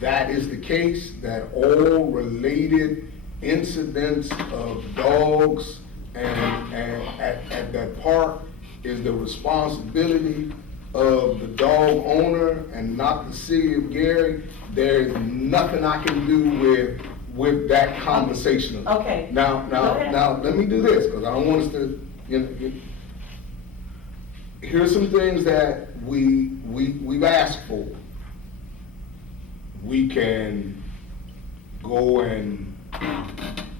that is the case, that all related incidents of dogs and at that park is the responsibility of the dog owner and not the city of Gary, there's nothing I can do with that conversation. Okay. Now, Go ahead. let me do this, because I don't want us to, here's some things that we've asked for. We can go and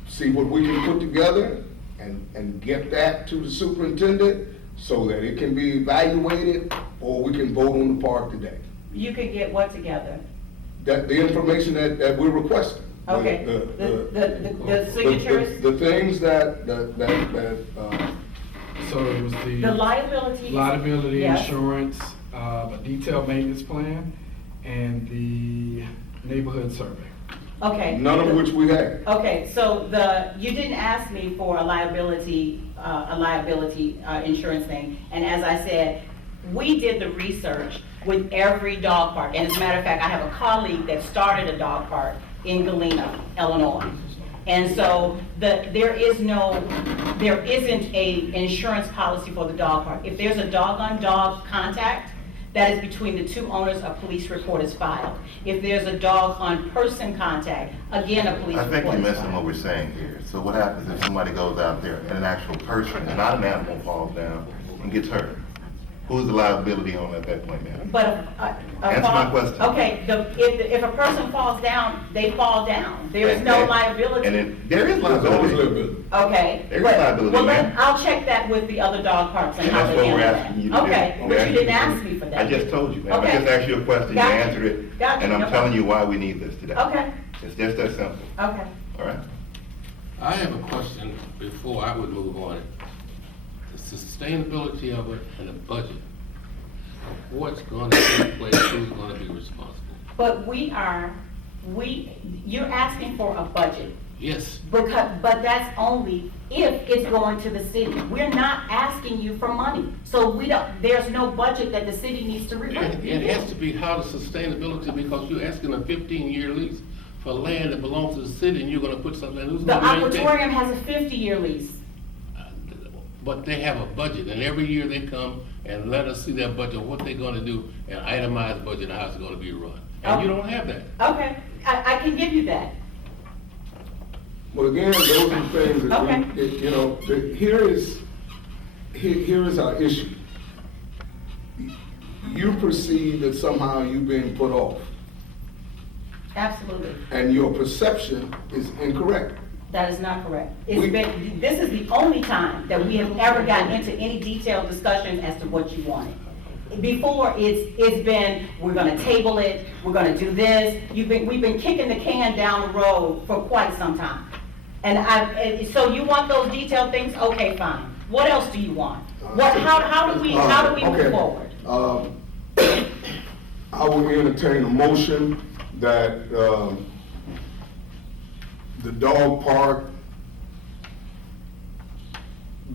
see what we can put together and get that to the superintendent so that it can be evaluated, or we can vote on the park today. you could get what together? That, the information that we're requesting. Okay, the signatures, The things that, So it was the liability. liability Yes. insurance, a detailed maintenance plan, and the neighborhood survey. Okay. none of which we have. Okay, so you didn't ask me for a liability insurance thing, and as I said, we did the research with every dog park, and as a matter of fact, I have a colleague that started a dog park in Galena, Illinois. And so there isn't a insurance policy for the dog park. If there's a dog-on-dog contact, that is between the two owners, a police report is filed. If there's a dog-on-person contact, again, a police I think report you're is missing what filed. we're saying here. So what happens if somebody goes out there and an actual person, and not an animal, falls down and gets hurt? Who's the liability on at that point now? But Answer my question. Okay, if a person falls down, they fall down. There is no And liability. there is There's always liability. liability. Okay. There's but- liability, well, ma'am. I'll check that with the other dog parks and And how that's they what we're handle asking you that. to do. Okay, We're but you asking didn't to ask do. me for that. I just told you, ma'am. Okay. I just asked you a question, you Gotcha. answered it, Gotcha, and no I'm telling problem. you why we need this today. Okay, It's just that simple, okay. all right? I have a question before I would move on. The sustainability of it and the budget. What's going to take place, who's going to be responsible? But you're asking for a budget. Yes. But that's only if it's going to the city. We're not asking you for money. So there's no budget that the city needs to review. It has to be how the sustainability, because you're asking a 15-year lease for land that belongs to the city, and you're gonna put something, who's The gonna maintain? Aquatorium has a 50-year lease. But they have a budget, and every year they come and let us see their budget, what they're gonna do, an itemized budget, how it's gonna be run. And you don't have that. Okay, I can give you that. Well, again, those are things that, Okay. you know, here is our issue. You perceive that somehow you've been put off, Absolutely. and your perception is incorrect. That is not correct. We- This is the only time that we have ever gotten into any detailed discussion as to what you wanted. Before, it's been, we're gonna table it, we're gonna do this. We've been kicking the can down the road for quite some time. And so you want those detailed things? Okay, fine. What else do you want? How do we move Okay. forward? I will entertain a motion that, the dog park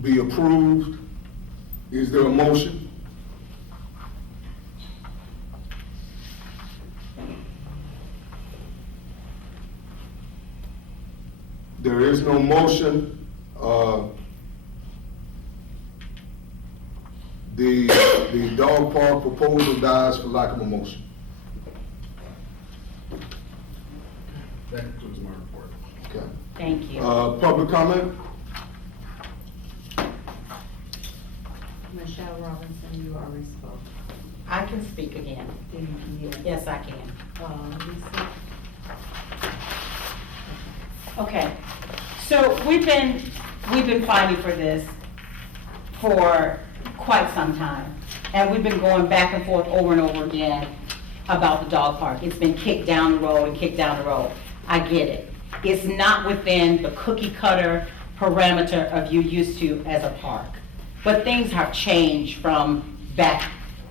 be approved. Is there a motion? There is no motion. The dog park proposal dies for lack of a motion. That concludes my report. Okay. Thank you. Public comment? Michelle Robinson, you already spoke. I can speak again. Yes, I can. Lisa? Okay, so we've been fighting for this for quite some time. And we've been going back and forth over and over again about the dog park. It's been kicked down the road and kicked down the road. I get it. It's not within the cookie cutter parameter of you used to as a park. But things have changed from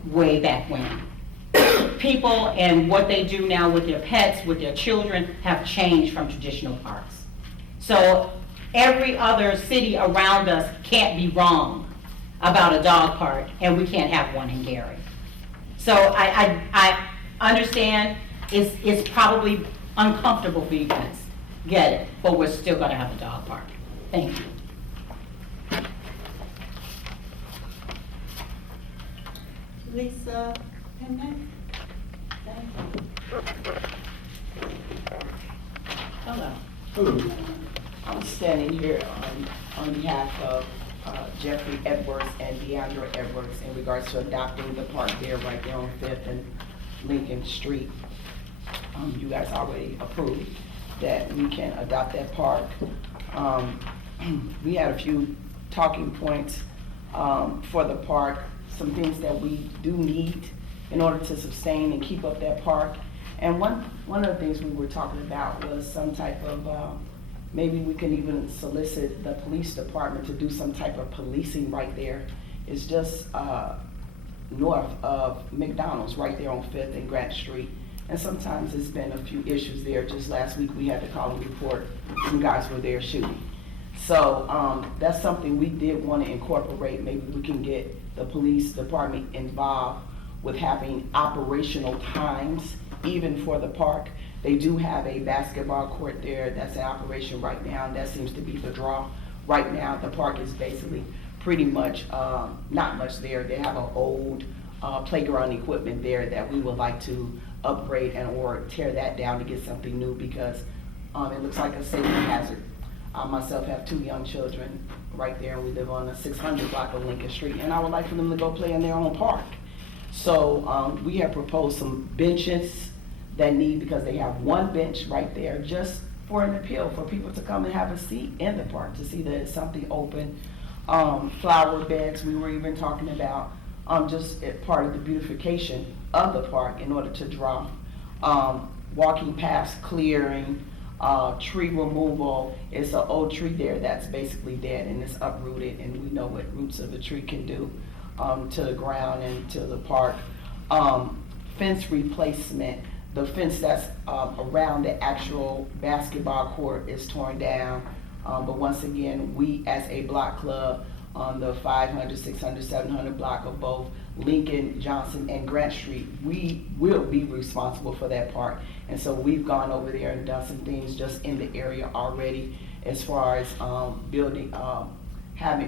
way back when. People and what they do now with their pets, with their children, have changed from traditional parks. So every other city around us can't be wrong about a dog park, and we can't have one in Gary. So I understand it's probably uncomfortable for you guys, get it, but we're still gonna have a dog park. Thank you. Lisa Pinnick? Thank you. Hello. Hello. I'm standing here on behalf of Jeffrey Edwards and Deandra Edwards in regards to adopting the park there, right there on 5th and Lincoln Street. You guys already approved that we can adopt that park. We had a few talking points for the park, some things that we do need in order to sustain and keep up that park. And one of the things we were talking about was some type of, maybe we can even solicit the police department to do some type of policing right there. It's just north of McDonald's, right there on 5th and Grant Street. And sometimes there's been a few issues there. Just last week we had to call and report some guys were there shooting. So that's something we did want to incorporate. Maybe we can get the police department involved with having operational times, even for the park. They do have a basketball court there that's in operation right now, and that seems to be the draw. Right now, the park is basically pretty much not much there. They have an old playground equipment there that we would like to upgrade and or tear that down to get something new, because it looks like a safety hazard. I myself have 2 young children right there, and we live on the 600 block of Lincoln Street, and I would like for them to go play in their own park. So we have proposed some benches that need, because they have one bench right there just for an appeal, for people to come and have a seat in the park, to see that it's something open. Flower beds, we were even talking about, just part of the beautification of the park in order to draw. Walking past clearing, tree removal. It's an old tree there that's basically dead and it's uprooted, and we know what roots of a tree can do to the ground and to the park. Fence replacement. the fence that's around the actual basketball court is torn down. But once again, we as a block club on the 500, 600, 700 block of both Lincoln, Johnson, and Grant Street, we will be responsible for that park. And so we've gone over there and done some things just in the area already as far as building,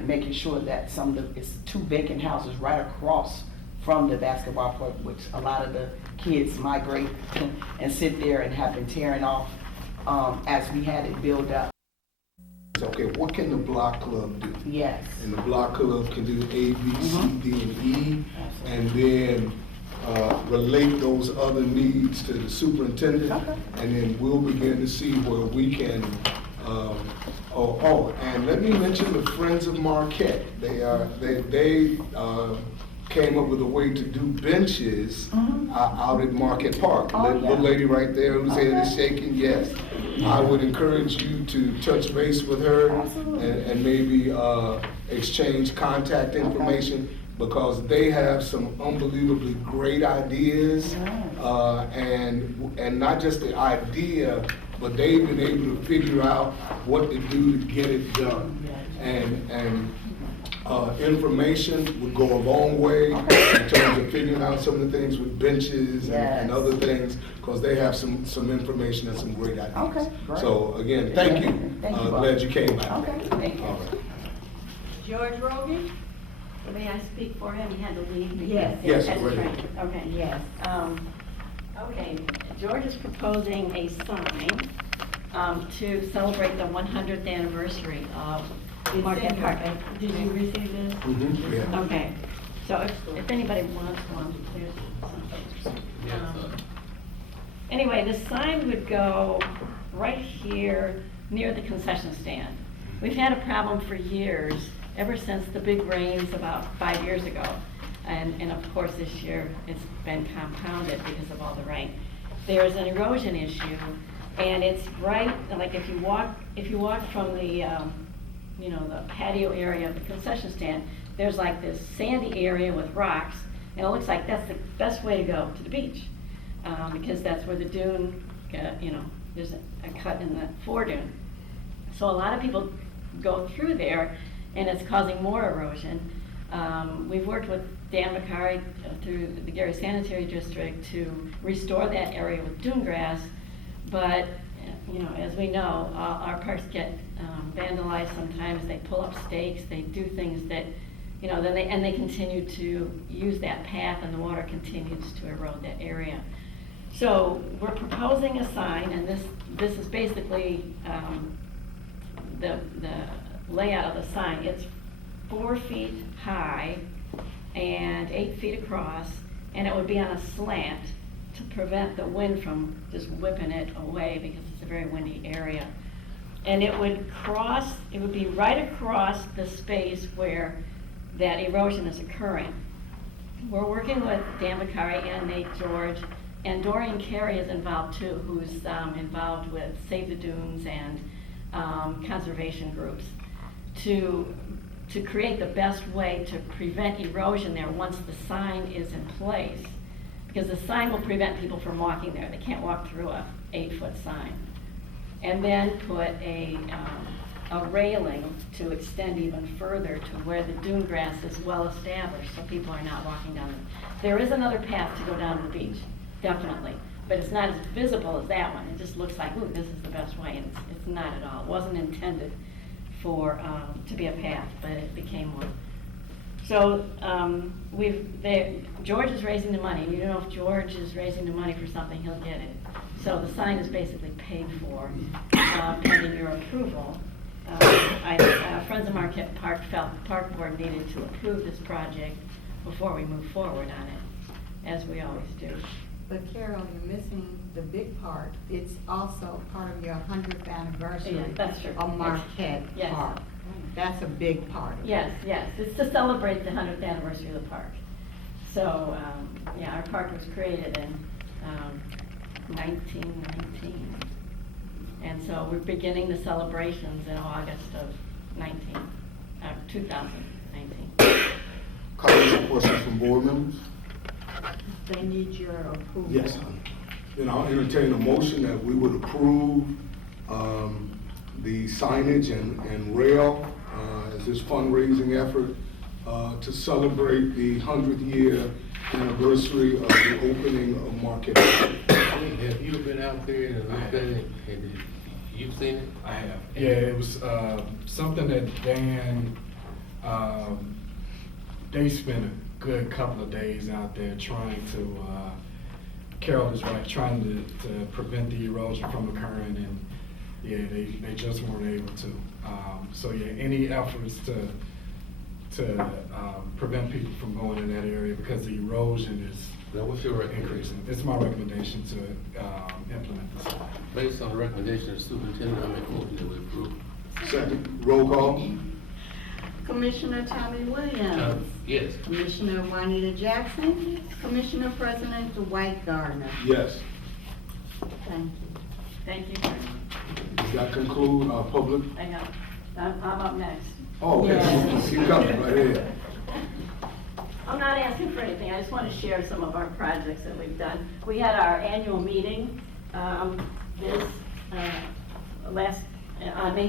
making sure that it's 2 vacant houses right across from the basketball court, which a lot of the kids migrate and sit there and have been tearing off as we had it built up. Okay, what can the block club do? Yes. And the block club can do A, B, C, D, and E, and then relate those other needs to the superintendent. Okay. And then we'll begin to see where we can, and let me mention the Friends of Marquette. They came up with a way to do benches out at Marquette Park. Oh, The yeah. little lady right there whose head is Okay. shaking, yes. I would encourage you to touch base with her and maybe exchange contact information, because they have some unbelievably great ideas, and not just the idea, but they've been able to figure out what to do to get it done. And information would go a long way in terms of figuring out some of the things with benches and other things, because they have some information and some great ideas. Okay, great. So again, thank you. Thank you, Bob. Glad you came by. Okay, thank you. All right. George Rogan? May I speak for him? He had to leave. Yes. Yes, That's go ahead. right. Okay, yes. Okay, George is proposing a sign to celebrate the 100th anniversary of Marquette Park. Did you receive this? Yeah. Okay, so if anybody wants one, there's some. Yes, Anyway, the sign would go right here near the concession stand. We've had a problem for years, ever since the big rains about 5 years ago. And of course this year it's been compounded because of all the rain. There's an erosion issue, and it's right, like if you walk from the, the patio area of the concession stand, there's like this sandy area with rocks, and it looks like that's the best way to go to the beach. Because that's where the dune, there's a cut in the foredune. So a lot of people go through there, and it's causing more erosion. We've worked with Dan McCarry through the Gary Sanitary District to restore that area with dune grass, but as we know, our parks get vandalized sometimes. They pull up stakes, they do things that, then they continue to use that path, and the water continues to erode that area. So we're proposing a sign, and this is basically the layout of the sign. It's 4 feet high and 8 feet across, and it would be on a slant to prevent the wind from just whipping it away, because it's a very windy area. And it would be right across the space where that erosion is occurring. We're working with Dan McCarry and Nate George, and Dorian Carey is involved too, who's involved with Save the Dunes and conservation groups, to create the best way to prevent erosion there once the sign is in place. Because the sign will prevent people from walking there. They can't walk through a 8-foot sign. And then put a railing to extend even further to where the dune grass is well established, so people are not walking down it. There is another path to go down to the beach, definitely, but it's not as visible as that one. It just looks like, ooh, this is the best way, and it's not at all. It wasn't intended for to be a path, but it became one. So George is raising the money. You know, if George is raising the money for something, he'll get it. So the sign is basically paid for, pending your approval. Friends of Marquette Park felt the park board needed to approve this project before we move forward on it, as we always do. But Carol, you're missing the big part. It's also part of your 100th anniversary Yeah, that's true. of Marquette Yes. Park. That's a big part of it. Yes, it's to celebrate the 100th anniversary of the park. So, our park was created in 1919. And so we're beginning the celebrations in August of 2019. Comments or questions from board members? They need your approval. Yes, honey. Then I'll entertain a motion that we would approve the signage and rail as this fundraising effort to celebrate the 100th year anniversary of the opening of Marquette. Have you been out there and looked at it, and you've seen it? I have. Yeah, it was something that Dan, they spent a good couple of days out there trying to, Carol is right, trying to prevent the erosion from occurring, and yeah, they just weren't able to. So yeah, any efforts to prevent people from going in that area because the erosion is Now, what's your recommendation? increasing. It's my recommendation to implement this. Based on the recommendation of the superintendent, I make a motion that we approve. Second, roll call. Commissioner Tommy Williams. Yes. Commissioner Juanita Jackson. Commissioner President Dwight Gardner. Yes. Thank you. Thank you. Does that conclude our public? I know. I'm up next. Oh, okay, keep coming, right ahead. I'm not asking for anything, I just want to share some of our projects that we've done. We had our annual meeting, on May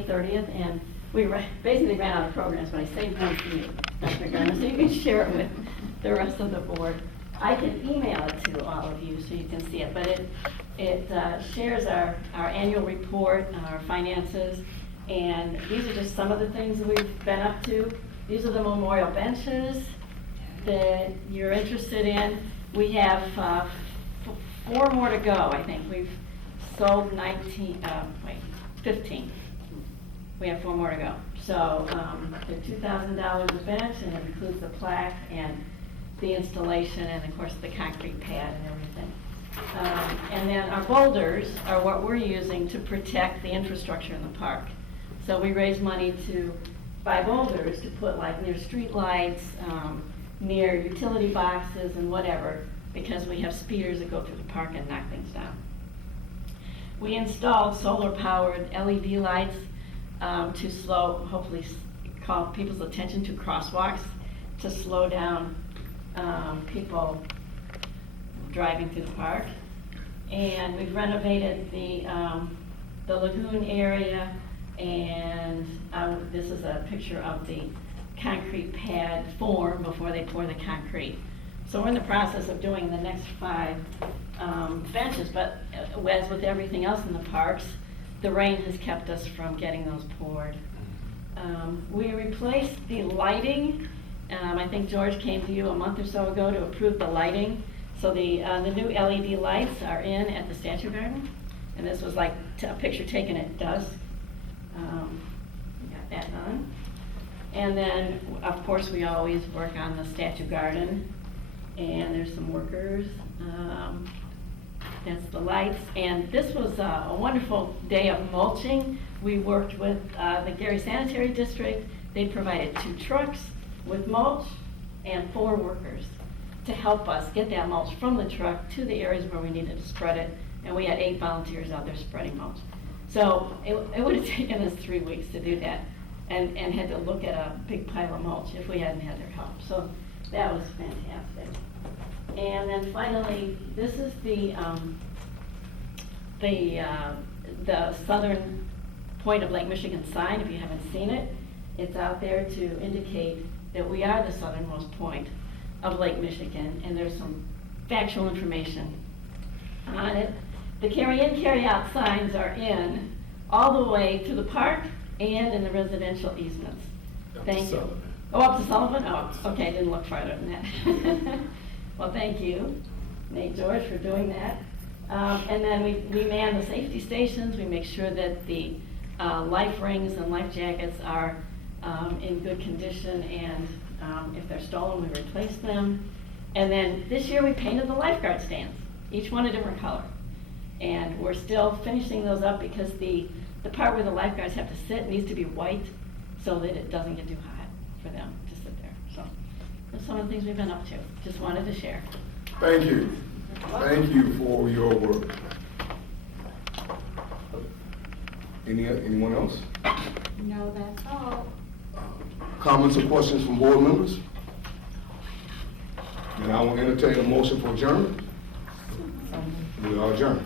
30th, and we basically ran out of programs, but I saved one for you, Dr. Garner, so you can share it with the rest of the board. I can email it to all of you so you can see it, but it shares our annual report, our finances, and these are just some of the things that we've been up to. These are the memorial benches that you're interested in. We have 4 more to go, I think. We've sold 15. We have 4 more to go. So they're $2,000 a bench, and it includes the plaque and the installation and, of course, the concrete pad and everything. And then our boulders are what we're using to protect the infrastructure in the park. So we raise money to buy boulders to put like near street lights, near utility boxes and whatever, because we have speeders that go through the park and knock things down. We installed solar-powered LED lights to hopefully call people's attention to crosswalks, to slow down people driving through the park. And we've renovated the lagoon area, and this is a picture of the concrete pad form before they pour the concrete. So we're in the process of doing the next 5 benches, but as with everything else in the parks, the rain has kept us from getting those poured. We replaced the lighting. I think George came to you a month or so ago to approve the lighting. So the new LED lights are in at the Statue Garden, and this was like a picture taken at dusk. We got that done. And then, of course, we always work on the Statue Garden, and there's some workers. That's the lights. And this was a wonderful day of mulching. We worked with the Gary Sanitary District. They provided 2 trucks with mulch and 4 workers to help us get that mulch from the truck to the areas where we needed to spread it. And we had 8 volunteers out there spreading mulch. So it would have taken us 3 weeks to do that, and had to look at a big pile of mulch if we hadn't had their help. So that was fantastic. And then finally, this is the southern point of Lake Michigan sign. If you haven't seen it, it's out there to indicate that we are the southernmost point of Lake Michigan, and there's some factual information on it. The carry-in, carry-out signs are in all the way to the park and in the residential easements. Thank you. Oh, up to Sullivan? Oh, okay, I didn't look farther than that. Well, thank you, Nate George, for doing that. And then we man the safety stations. We make sure that the life rings and life jackets are in good condition, and if they're stolen, we replace them. And then this year we painted the lifeguard stands, each one a different color. And we're still finishing those up because the part where the lifeguards have to sit needs to be white so that it doesn't get too hot for them to sit there. So that's some of the things we've been up to. Just wanted to share. Thank you. Thank you for your work. Anyone else? No, that's all. Comments or questions from board members? And I will entertain a motion for adjournment. We are adjourned.